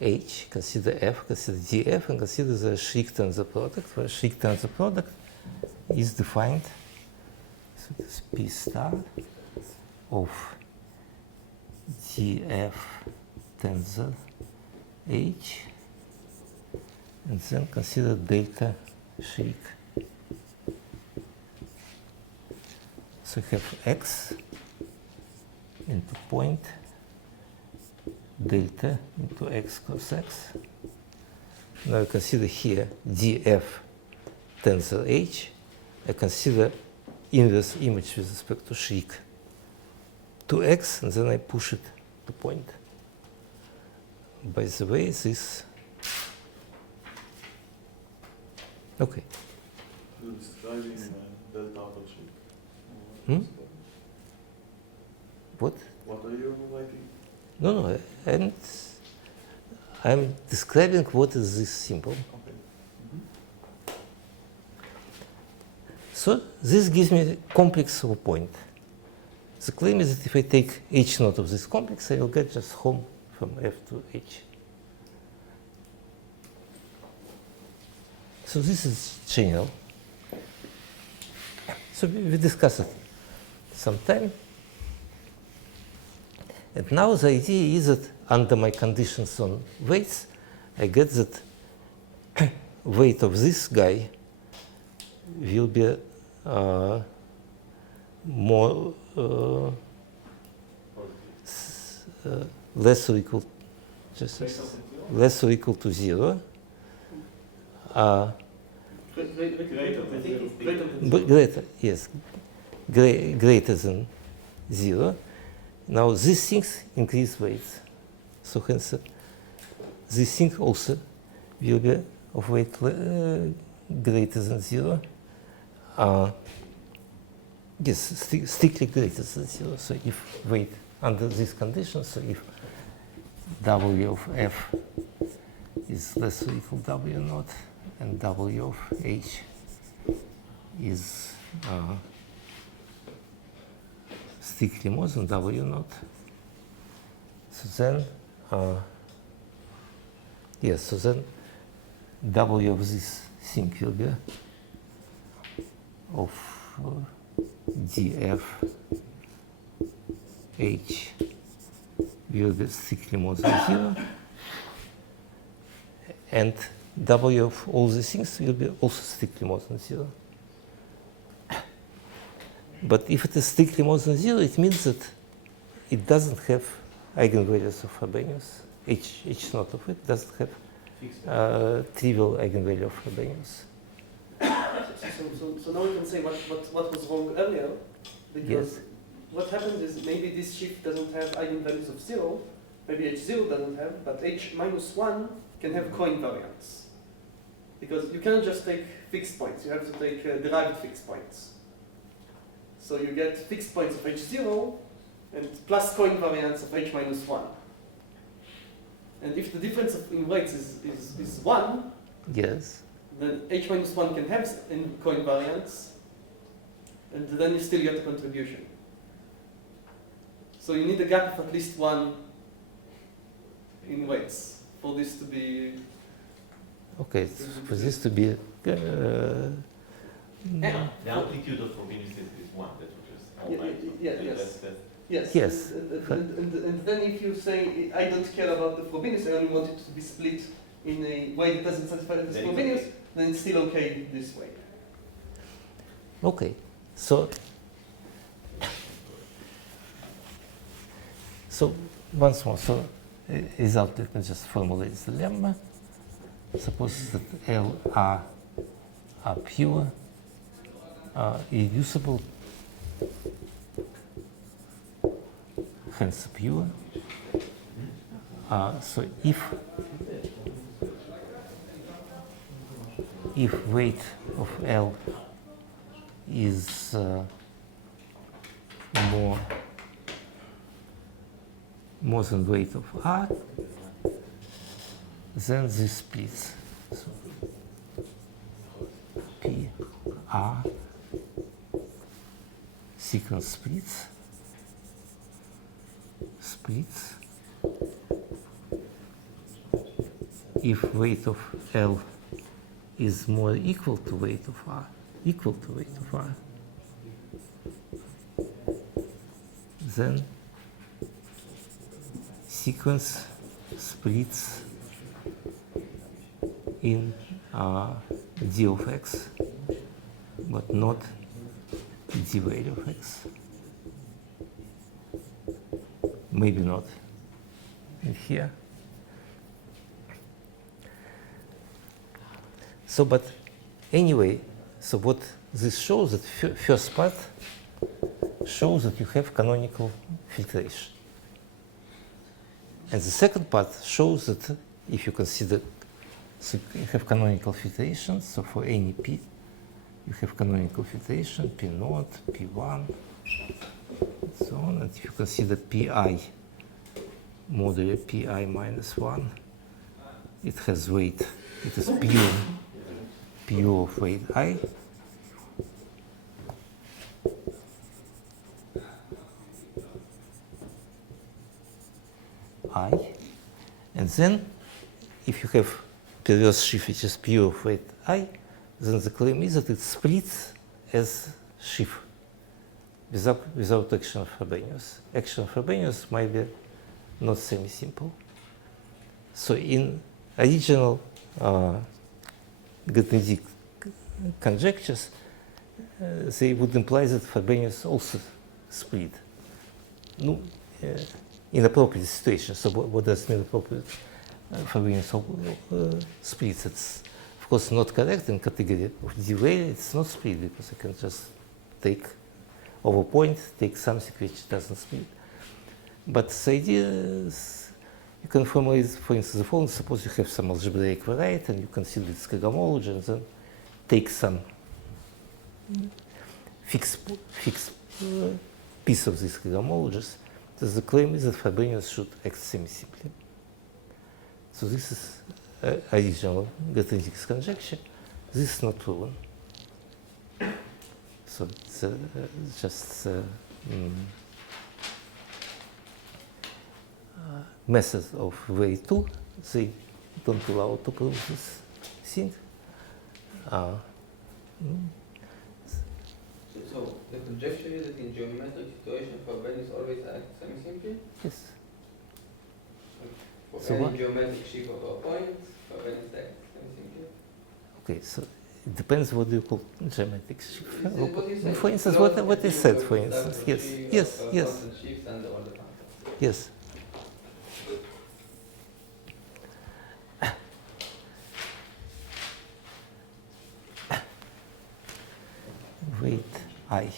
H, consider F, consider df, and consider the Schlick tensor product, where Schlick tensor product is defined, so this P star of df tensor H, and then consider delta Schlick. So we have X into point, delta into X cos X. Now I consider here df tensor H. I consider inverse image with respect to Schlick to X, and then I push it to point. By the way, this, okay. You're describing delta out of Schlick. Hmm? What? What are you writing? No, and I'm describing what is this symbol. Okay. So this gives me a complex of a point. The claim is that if I take H naught of this complex, I will get just home from F to H. So this is general. So we discussed it sometime. And now the idea is that under my conditions on weights, I get that weight of this guy will be more less or equal, just less or equal to 0. Greater than zero. But greater, yes, greater than 0. Now these things increase weights. So hence this thing also will be of weight greater than 0. Yes, strictly greater than 0. So if weight under these conditions, so if W of F is less or equal to W naught and W of H is strictly more than W naught, so then yes, so then W of this thing will be of df H will be strictly more than 0, and W of all these things will be also strictly more than 0. But if it is strictly more than 0, it means that it doesn't have eigenvalues of Frobenius. H naught of it doesn't have trivial eigenvalue of Frobenius. So now we can say what was wrong earlier, because Yes. what happens is maybe this shift doesn't have eigenvalues of 0, maybe H0 doesn't have, but H minus 1 can have co-invariants. Because you cannot just take fixed points, you have to take derived fixed points. So you get fixed points of H0 and plus co-invariants of H minus 1. And if the difference in weights is 1, Yes. then H minus 1 can have co-invariants, and then you still get a contribution. So you need a gap of at least 1 in weights for this to be... Okay, for this to be The amplitude of Frobenius is 1, that's what you're outlining. Yes. Yes. And then if you say, I don't care about the Frobenius, I only want it to be split in a way that doesn't satisfy the Then it's Frobenius, okay. then it's still okay this way. Okay, so once more, so result, let me just formulate the lemma. Suppose that L are pure, irreducible, hence pure. So if weight of L is more than weight of R, then this splits. So P R sequence splits. If weight of L is more equal to weight of R, then sequence splits in d of x, but not d value of x. Maybe not in here. So, but anyway, so what this shows, that first part shows that you have canonical filtration. And the second part shows that if you consider, so you have canonical filtration, so for any p, you have canonical filtration, p naught, p1, and so on. And if you consider pi modulo pi minus 1, it has weight, it is pure of weight I. And then if you have perverse sheaf which is pure of weight I, then the claim is that it splits as sheaf without action of Frobenius. Action of Frobenius might be not semi-simple. So in original Grothendieck conjectures, they would imply that Frobenius also split. No, inappropriate situation. So what does mean appropriate Frobenius splits? It's of course not correct in category of delay. It's not split because I can just take over point, take something which doesn't split. But the idea is you can formulate, for instance, the following. Suppose you have some algebraic variety and you consider its cohomology and then take some fixed piece of these cohomologies. So the claim is that Frobenius should act semi-simply. So this is original Grothendieck's conjecture. This is not proven. So it's just method of way 2. They don't allow to prove this thing. So the conjecture is that in geometric situation, Frobenius always acts semi-simply. Yes. For So any what? geometric sheaf of a point, Frobenius acts semi-simply. Okay, so it depends what you call geometric sheaf. Is it what you said? For instance, Closed what is said, for sheaf of instance. double Yes, sheaf yes, of yes, constant sheaves and all the functions. yes. Wait, I.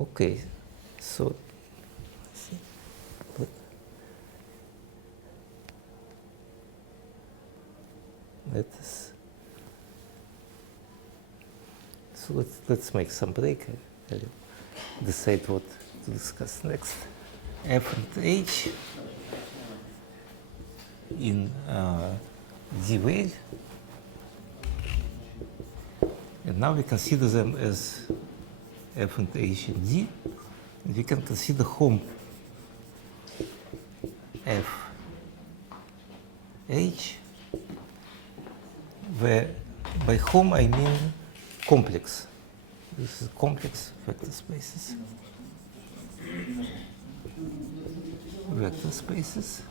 Okay, so let us. So let's make some break. I'll decide what to discuss next. F and H in D wave, and now we consider them as F and H in D, and we can consider home F H, where by home I mean complex. This is complex vector spaces. Vector spaces.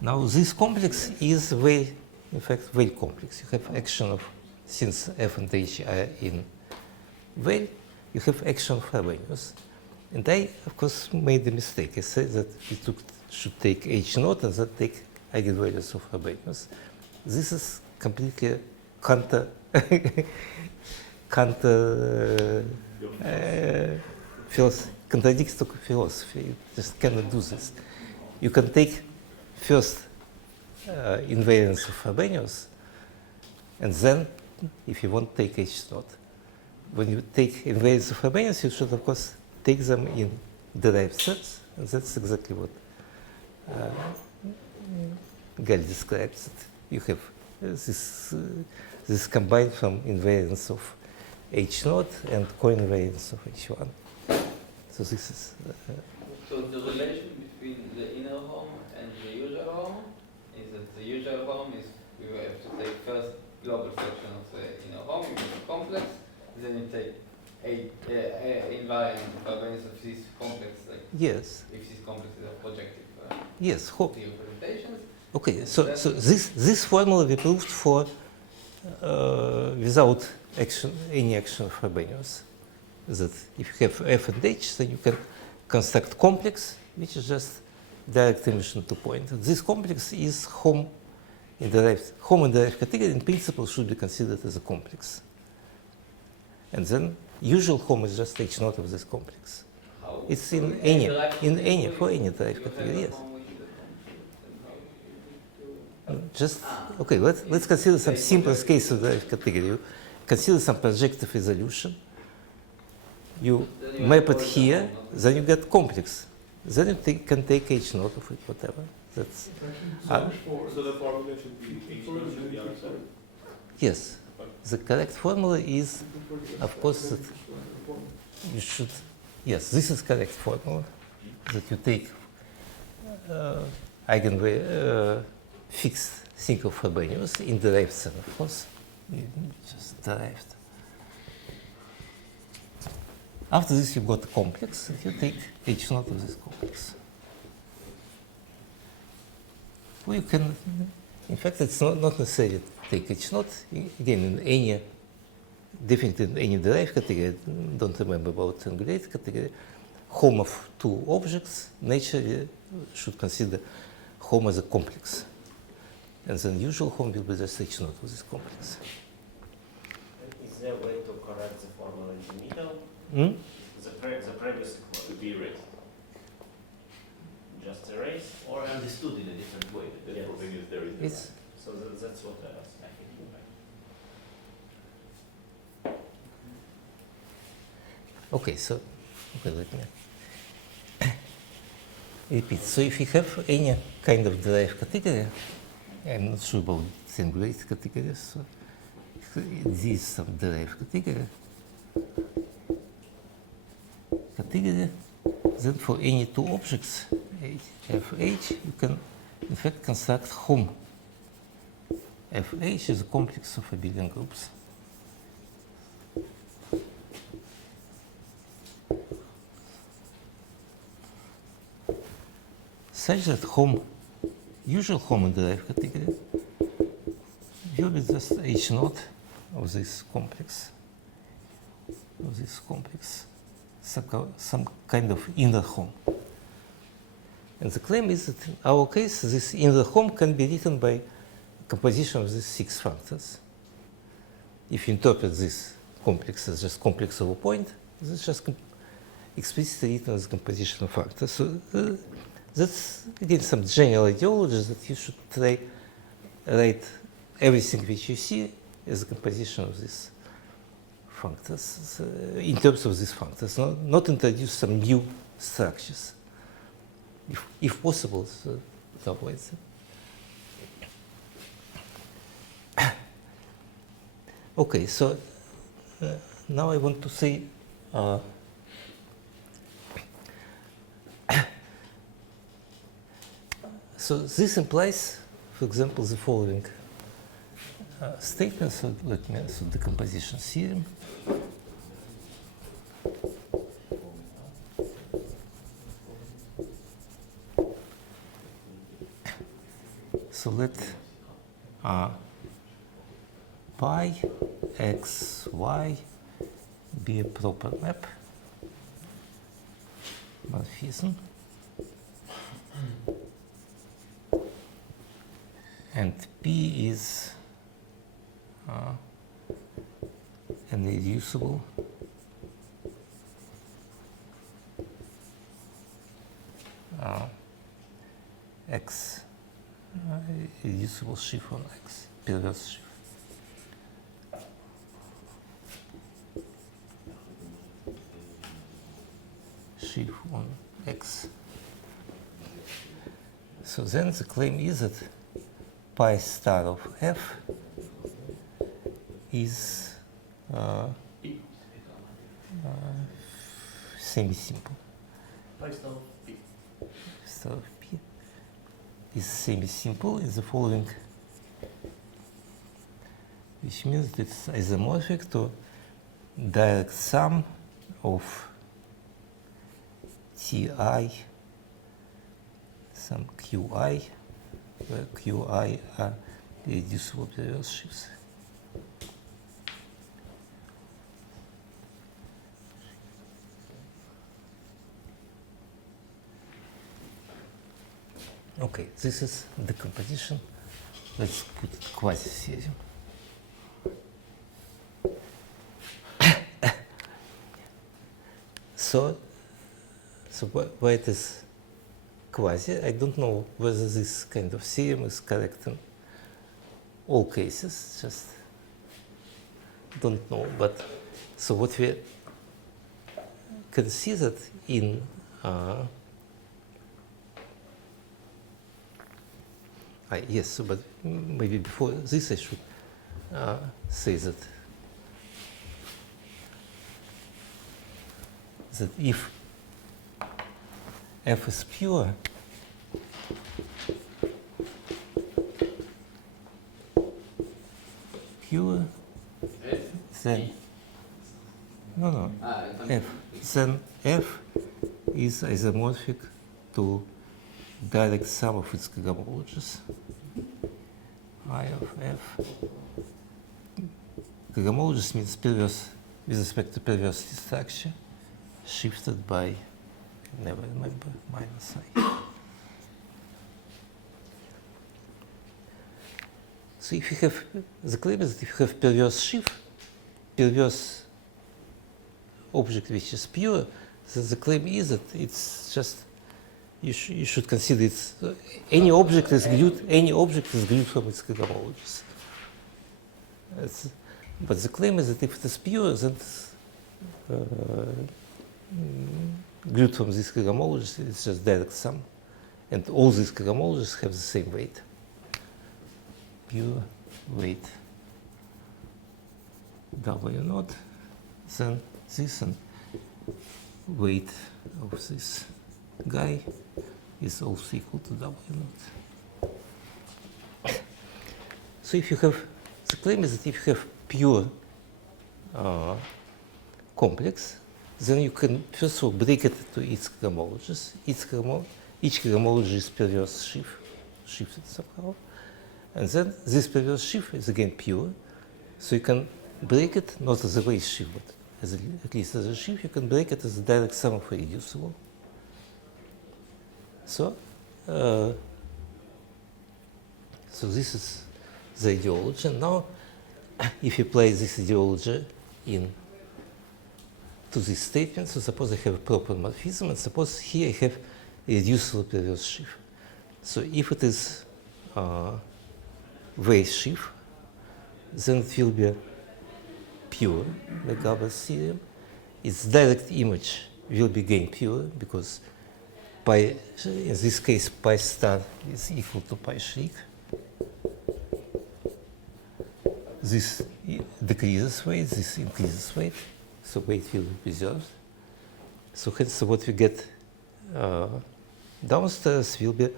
Now this complex is very, in fact, very complex. You have action of, since F and H are in well, you have action of Frobenius. And I, of course, made a mistake. I said that we should take H naught and then take eigenvalues of Frobenius. This is completely contradicts to philosophy. You just cannot do this. You can take first invariance of Frobenius, and then, if you want, take H naught. When you take invariance of Frobenius, you should, of course, take them in derived sets, and that's exactly what Gall describes. You have this combined from invariance of H naught and co-invariance of H1. So this is. So the relation between the inner home and the usual home is that the usual home is we have to take first global section of the inner home, you make a complex, then you take a invariant Frobenius of this complex, like Yes. if this complex is a projective Yes. representations. Okay. So this formula we proved for without any action of Frobenius. That if you have F and H, then you can construct complex, which is just direct emission to point. This complex is home in derived category. In principle, should be considered as a complex. And then usual home is just H naught of this complex. How? It's in So any derived for any you derived have category. a Yes. home which is a complex, and how you do Just okay. Let's consider some simplest case of derived category. You consider some projective resolution. You map it here, then you get complex. Then you can take H naught of it, whatever. That's So the formula should be H naught on the other side. yes. The correct formula is, of course, that you should. Yes, this is correct formula. That you take fixed thing of Frobenius in derived set, of course. You just derived. After this, you've got a complex, and you take H naught of this complex. Or you can, in fact, it's not necessary to take H naught. Again, in any, definitely in any derived category, don't remember about triangulated category, Hom of two objects, nature should consider Hom as a complex. And then usual Hom will be just H naught of this complex. Is there a way to correct the formula in the middle? Hmm? The previous equation be erased. Just erase? Or understood in a different way. That Yes. Frobenius there is. It's, So that's what I was thinking. okay, so okay, let me repeat. So if you have any kind of derived category, I'm not sure about triangulated categories, so this is some derived category, then for any two objects, fh, you can in fact construct Hom. Fh is a complex of abelian groups. Such that Hom, usual Hom in the derived category, will be just H naught of this complex, some kind of inner Hom. And the claim is that in our case, this inner Hom can be written by composition of these six functors. If you interpret this complex as just complex of a point, this is just explicitly written as composition of factors. So that's again some general ideology that you should try write everything which you see as a composition of these functors, in terms of these functors, not introduce some new structures. If possible, so otherwise. Okay, so now I want to say so this implies, for example, the following statement. So let me so decomposition theorem. So let pi x y be a proper map, morphism, and P is an irreducible x, irreducible sheaf on x, perverse sheaf. Sheaf on x. So then the claim is that pi star of f is semi-simple. Pi star of P. Star of p is semi-simple in the following, which means that it's isomorphic to direct sum of Ti, some Qi, where Qi are irreducible perverse sheaves. Okay, this is the composition. Let's put it quasi-theorem. So why it is quasi? I don't know whether this kind of theorem is correct in all cases. Just don't know. But so what we considered in yes. So but maybe before this, I should say that if f is pure, then No. F. Then F is isomorphic to direct sum of its cohomologies. I of F. Cohomologies means perverse with respect to perversity structure, shifted by, never remember, minus I. So if you have, the claim is that if you have perverse sheaf, perverse object which is pure, then the claim is that it's just, you should consider it's, any object is glued from its cohomologies. But the claim is that if it is pure, then it's glued from these cohomologies, it's just direct sum. And all these cohomologies have the same weight. Pure weight W naught, then this and weight of this guy is also equal to W naught. So if you have, the claim is that if you have pure complex, then you can first of all break it to its cohomologies. Each cohomology is perverse shifted somehow. And then this perverse sheaf is again pure. So you can break it not as a base sheaf, but at least as a sheaf, you can break it as a direct sum of irreducible. So, so this is the ideology. And now, if you apply this ideology in to this statement, so suppose I have a proper morphism, and suppose here I have a reducible perverse sheaf. So if it is Weiss sheaf, then it will be pure, like Gabel's theorem. Its direct image will be again pure, because pi, in this case, pi star is equal to pi shrik. This decreases weight, this increases weight, so weight will be preserved. So hence what we get downstairs will be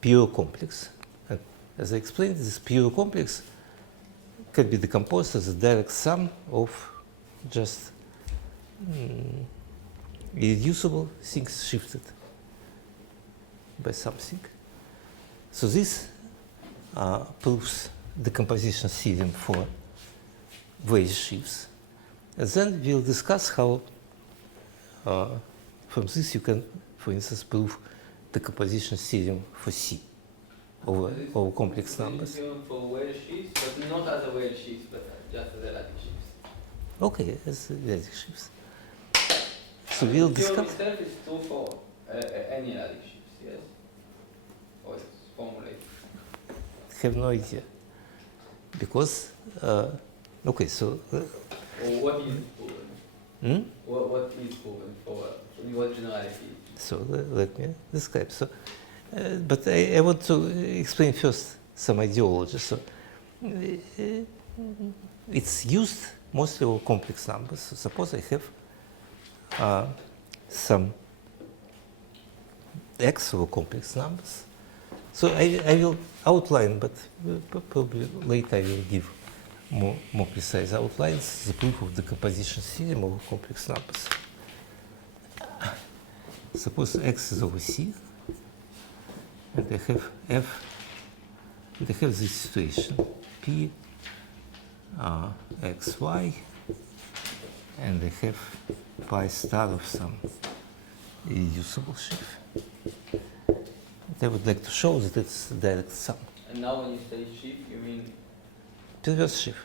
pure complex. And as I explained, this pure complex can be decomposed as a direct sum of just irreducible things shifted by something. So this proves the decomposition theorem for Weiss sheaves. And then we'll discuss how from this you can, for instance, prove the decomposition theorem for C over complex numbers. For Weiss sheaves, but not as a Weiss sheaves, but just as a lattice sheaves. Okay, as lattice sheaves. So we'll discuss. The theorem itself is true for any lattice sheaves, yes? Or it's formulated? I have no idea. Because, okay, so. Or what is proven? What is proven for what generality? So let me describe. So, but I want to explain first some ideology. So it's used mostly for complex numbers. So suppose I have some x over complex numbers. So I will outline, but probably later I will give more precise outlines, the proof of the decomposition theorem over complex numbers. Suppose x is over C, and I have f, and I have this situation, p x, y, and I have pi star of some irreducible sheaf. And I would like to show that it's a direct sum. And now when you say sheaf, you mean? Perverse sheaf.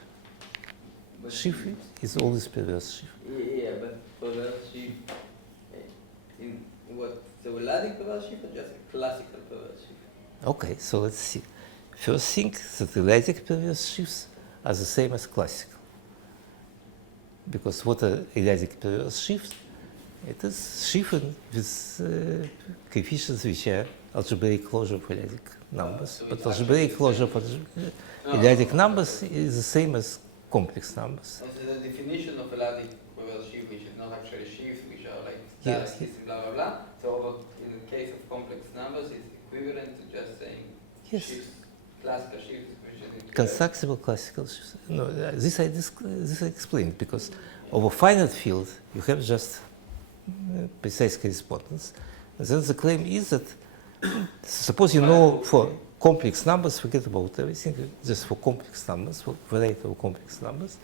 Sheaf is always perverse sheaf. Yeah, but perverse sheaf, in what? The Vladic perverse sheaf or just a classical perverse sheaf? Okay, so let's see. First thing, that the Vladic perverse sheaves are the same as classical. Because what are Vladic perverse sheaves? It is sheaf with coefficients which are algebraic closure of Vladic numbers. But algebraic closure of Vladic numbers is the same as complex numbers. So the definition of Vladic perverse sheaf, which is not actually sheaves, which are like Yes. blah blah blah. So in the case of complex numbers, it's equivalent to just saying Yes. sheaves classical shifts, which is Constructible classical shifts. No, this I explained, because over finite field you have just precise correspondence. And then the claim is that suppose you know for complex numbers, forget about everything, just for complex numbers, for variety of complex numbers,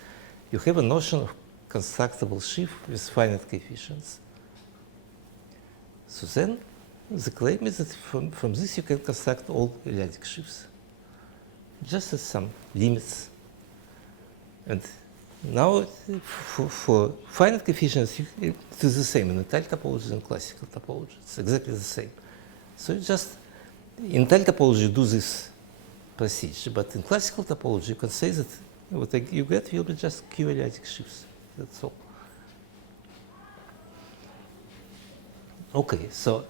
you have a notion of constructible sheaf with finite coefficients. So then the claim is that from this you can construct all periodic sheaves, just as some limits. And now for finite coefficients, it is the same in entire topology and classical topology. It's exactly the same. So you just, in entire topology, you do this procedure, but in classical topology, you can say that what you get will be just q-periodic sheaves. That's all. Okay, so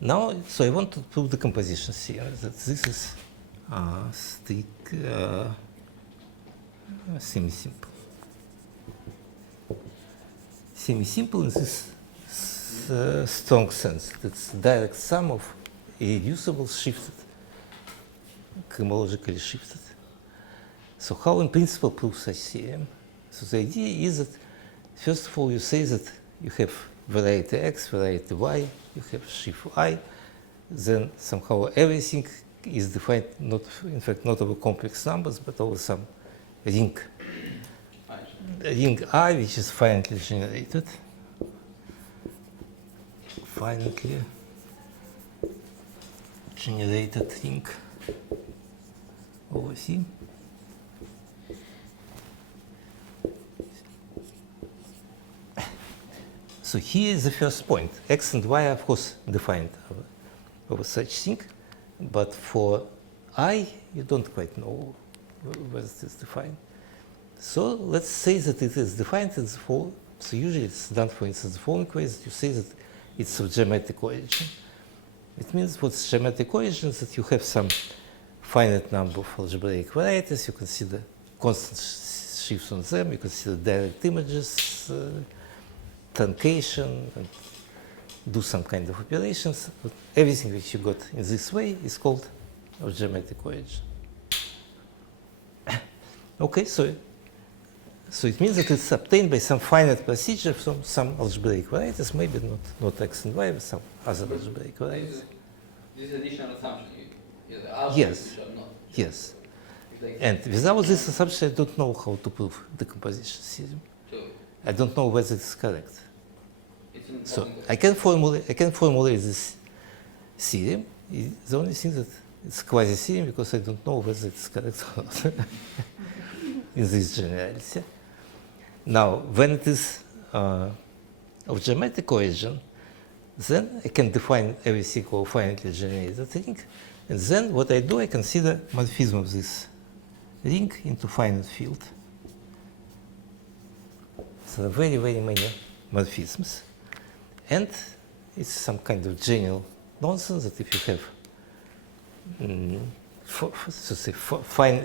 now, so I want to prove the composition theorem, that this is strict, semi-simple. Semi-simple in this strong sense. It's direct sum of irreducible shifted, chromologically shifted. So how in principle prove such theorem? So the idea is that first of all you say that you have variety x, variety y, you have sheaf I, then somehow everything is defined not, in fact, not over complex numbers, but over some ring I, which is finitely generated. Finitely generated ring over C. So here is the first point. X and y are, of course, defined over such thing, but for I, you don't quite know whether it is defined. So let's say that it is defined as follows. So usually it's done, for instance, the following way, that you say that it's of geometric origin. It means what's geometric origin is that you have some finite number of algebraic varieties, you consider constant shifts on them, you consider direct images, truncation, and do some kind of operations. But everything which you got in this way is called of geometric origin. Okay, so it means that it's obtained by some finite procedure from some algebraic varieties, maybe not x and y, but some other algebraic varieties. This is additional assumption. The Yes. should not. Yes. Like And without this assumption, I don't know how to prove the composition theorem. so I don't know whether it's correct. it's an So important I can formulate this theorem. The only thing that it's quasi-theorem because I don't know whether it's correct or not in this generality. Now, when it is of geometric origin, then I can define everything over finitely generated ring, and then what I do, I consider morphism of this ring into finite field. So very, very many morphisms. And it's some kind of general nonsense that if you have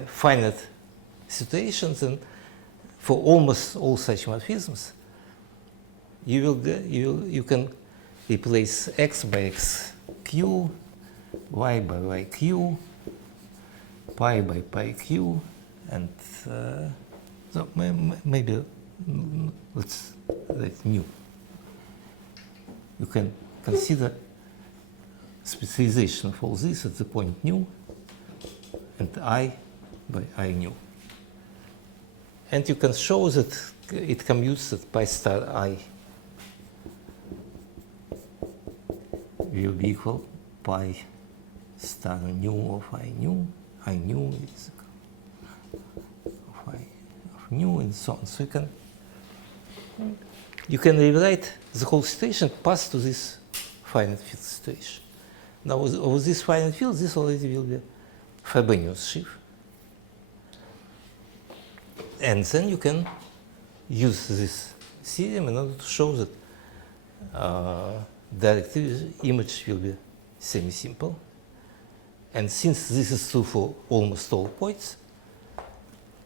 finite situations, then for almost all such morphisms, you can replace x by xq, y by yq, pi by pi q, and so maybe let's write mu. You can consider specialization of all this at the point nu and I by I nu. And you can show that it commutes that pi star I will be equal pi star nu of I nu is of I of nu, and so on. So you can rewrite the whole situation, pass to this finite field situation. Now, with this finite field, this already will be Frobenius sheaf. And then you can use this theorem in order to show that direct image will be semi-simple. And since this is true for almost all points,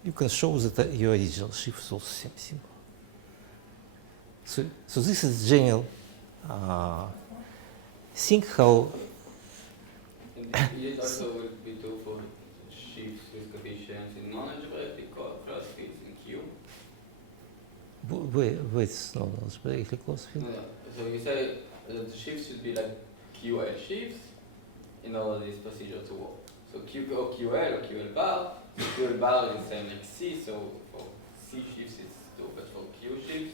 you can show that your original sheaf is also semi-simple. So this is general thing how It also will be true for sheaves with coefficients in non-algebraic class fields in Q. Where it's not algebraically closed field? No, no. So you say that the sheaves should be like QL sheaves in all this procedure to work. So Q or QL or QL bar. So QL bar is the same like C. So for C sheaves it's true, but for Q sheaves,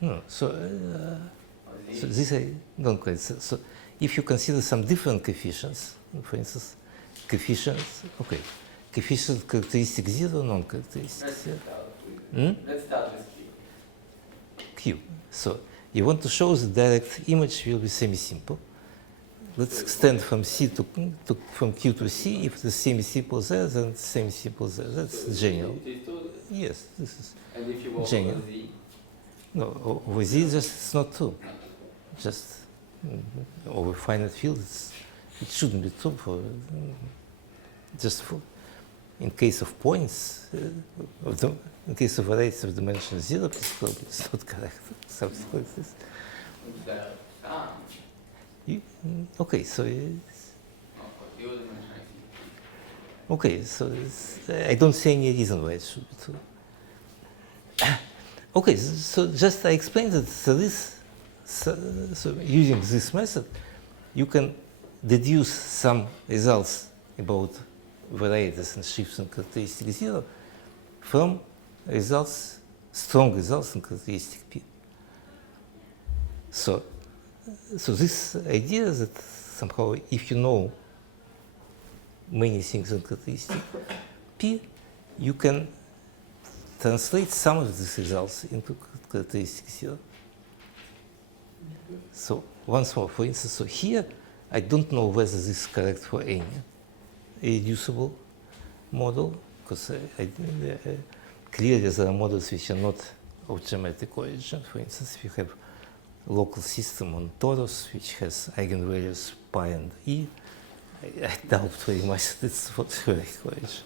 No. So or Z. this I don't quite. So if you consider some different coefficients, for instance, coefficients, okay, coefficient characteristic 0, non-characteristic Let's 0. start with Hmm? let's start with Q. Q. So you want to show the direct image will be semi-simple. Let's extend from from Q to C. If the semi-simple there, then semi-simple there. That's So general. It is true. Yes, this is And if you work General. over Z, no. Over Z, just it's not true. Just over finite field, it shouldn't be true for just for in case of points. In case of arrays of dimension 0, it's probably not correct. Something like this. it's there. Okay, so No, for your dimension, I see. okay, so I don't see any reason why it should be true. Okay, so just I explained that there is, so using this method, you can deduce some results about varieties and shifts in characteristic 0 from results, strong results in characteristic P. So this idea that somehow if you know many things in characteristic P, you can translate some of these results into characteristic 0. So once more, for instance, so here I don't know whether this is correct for any irreducible model, because clearly there are models which are not of geometric origin. For instance, if you have a local system on torus which has eigenvalues pi and e, I doubt very much that it's for geometric origin.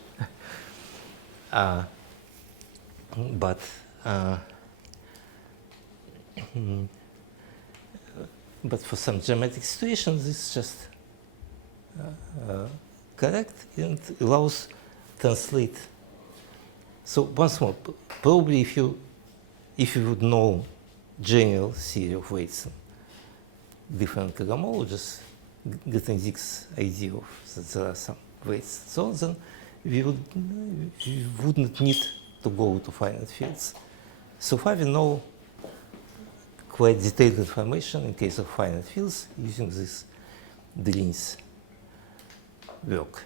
But for some geometric situations, this is just correct and allows translate. So once more, probably if you would know general theory of weights and different homologies, getting this idea of that there are some weights, so then we wouldn't need to go to finite fields. So far we know quite detailed information in case of finite fields using this Deline's work.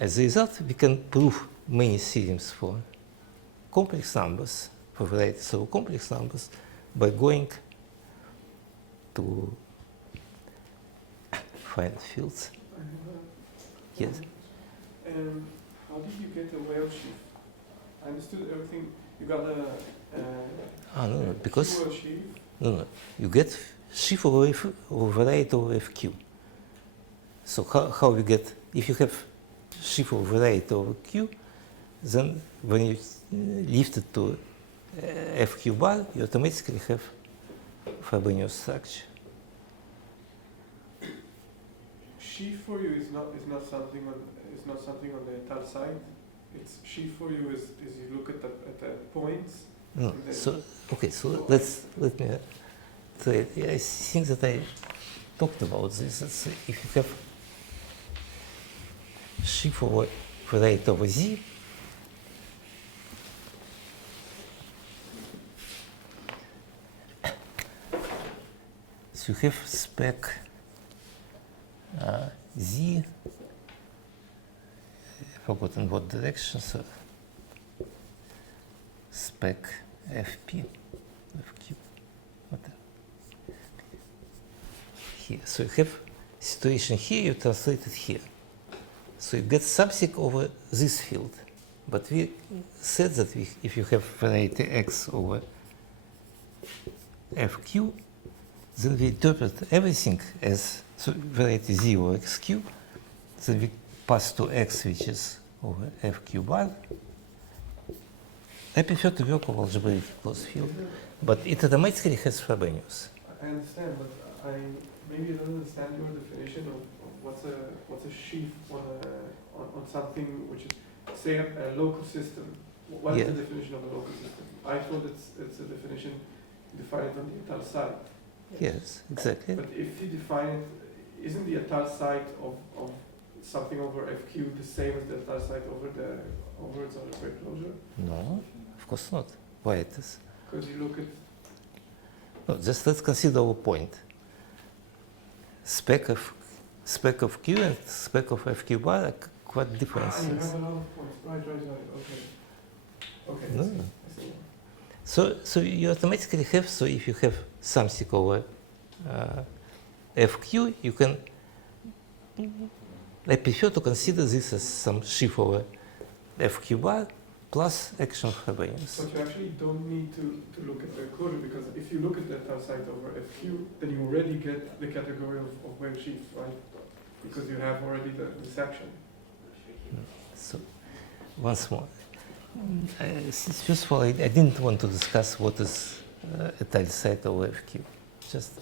As a result, we can prove many theorems for complex numbers, for varieties of complex numbers, by going to finite fields. Yes. How did you get a whale sheaf? I understood everything. You got a No, because pure sheaf. no, you get sheaf over variety over FQ. So how you get, if you have sheaf over variety over Q, then when you lift it to FQ bar, you automatically have Frobenius structure. Sheaf for you is not something on the tal side. It's sheaf for you is you look at the points. No, and then- so okay, so let me try. I think that I talked about this. It's if you have sheaf over variety over Z, so you have spec Z. I forgot in what direction. So spec FP, FQ, whatever. Here. So you have situation here, you translate it here. So you get something over this field. But we said that if you have variety X over FQ, then we interpret everything as so variety Z over XQ. Then we pass to X, which is over FQ bar. I prefer to work with algebraic closed field, but it automatically has Frobenius. I understand, but maybe I don't understand your definition of what's a sheaf on something which is, say, a local system. What is Yeah. the definition of a local system? I thought it's a definition defined on the Atal site. Yes, exactly. But if you define it, isn't the Atal site of something over FQ the same as the Atal site over its algebraic closure? No, of course not. Why it is? Because you look at No, just let's consider our point. Spec of Q and spec of FQ bar are quite different you things. have a lot of points. Right. Okay. Okay. No. I see. So you automatically have, so if you have something over FQ, you can, I prefer to consider this as some sheaf over FQ bar plus action of Frobenius. But you actually don't need to look at the closure, because if you look at the Atal site over FQ, then you already get the category of wave sheaf, right? Because you have already the section. So, once more. First of all, I didn't want to discuss what is a tile site over FQ. Just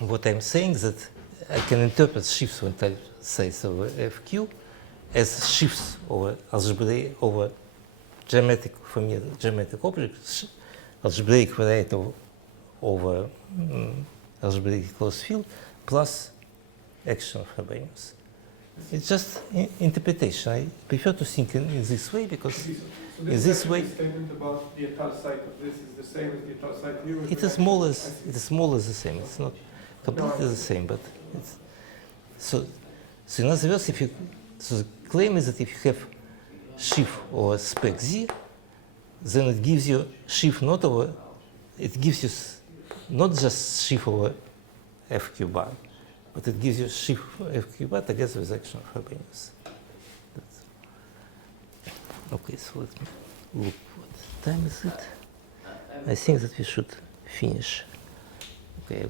what I'm saying is that I can interpret shifts on tile sites over FQ as shifts over algebraic, over geometric, for me, geometric objects, algebraic variety over algebraic closed field plus action of Frobenius. It's just interpretation. I prefer to think in this way because So in this way the statement about the Atal site of this is the same as the Atal site here. it is more or less the same. It's not completely the same, but it's so in other words, so the claim is that if you have sheaf over spec Z, then it gives you sheaf not over, it gives you not just sheaf over FQ bar, but it gives you sheaf FQ bar together with action of Frobenius. Okay, so let me look what time is it. I think that we should finish.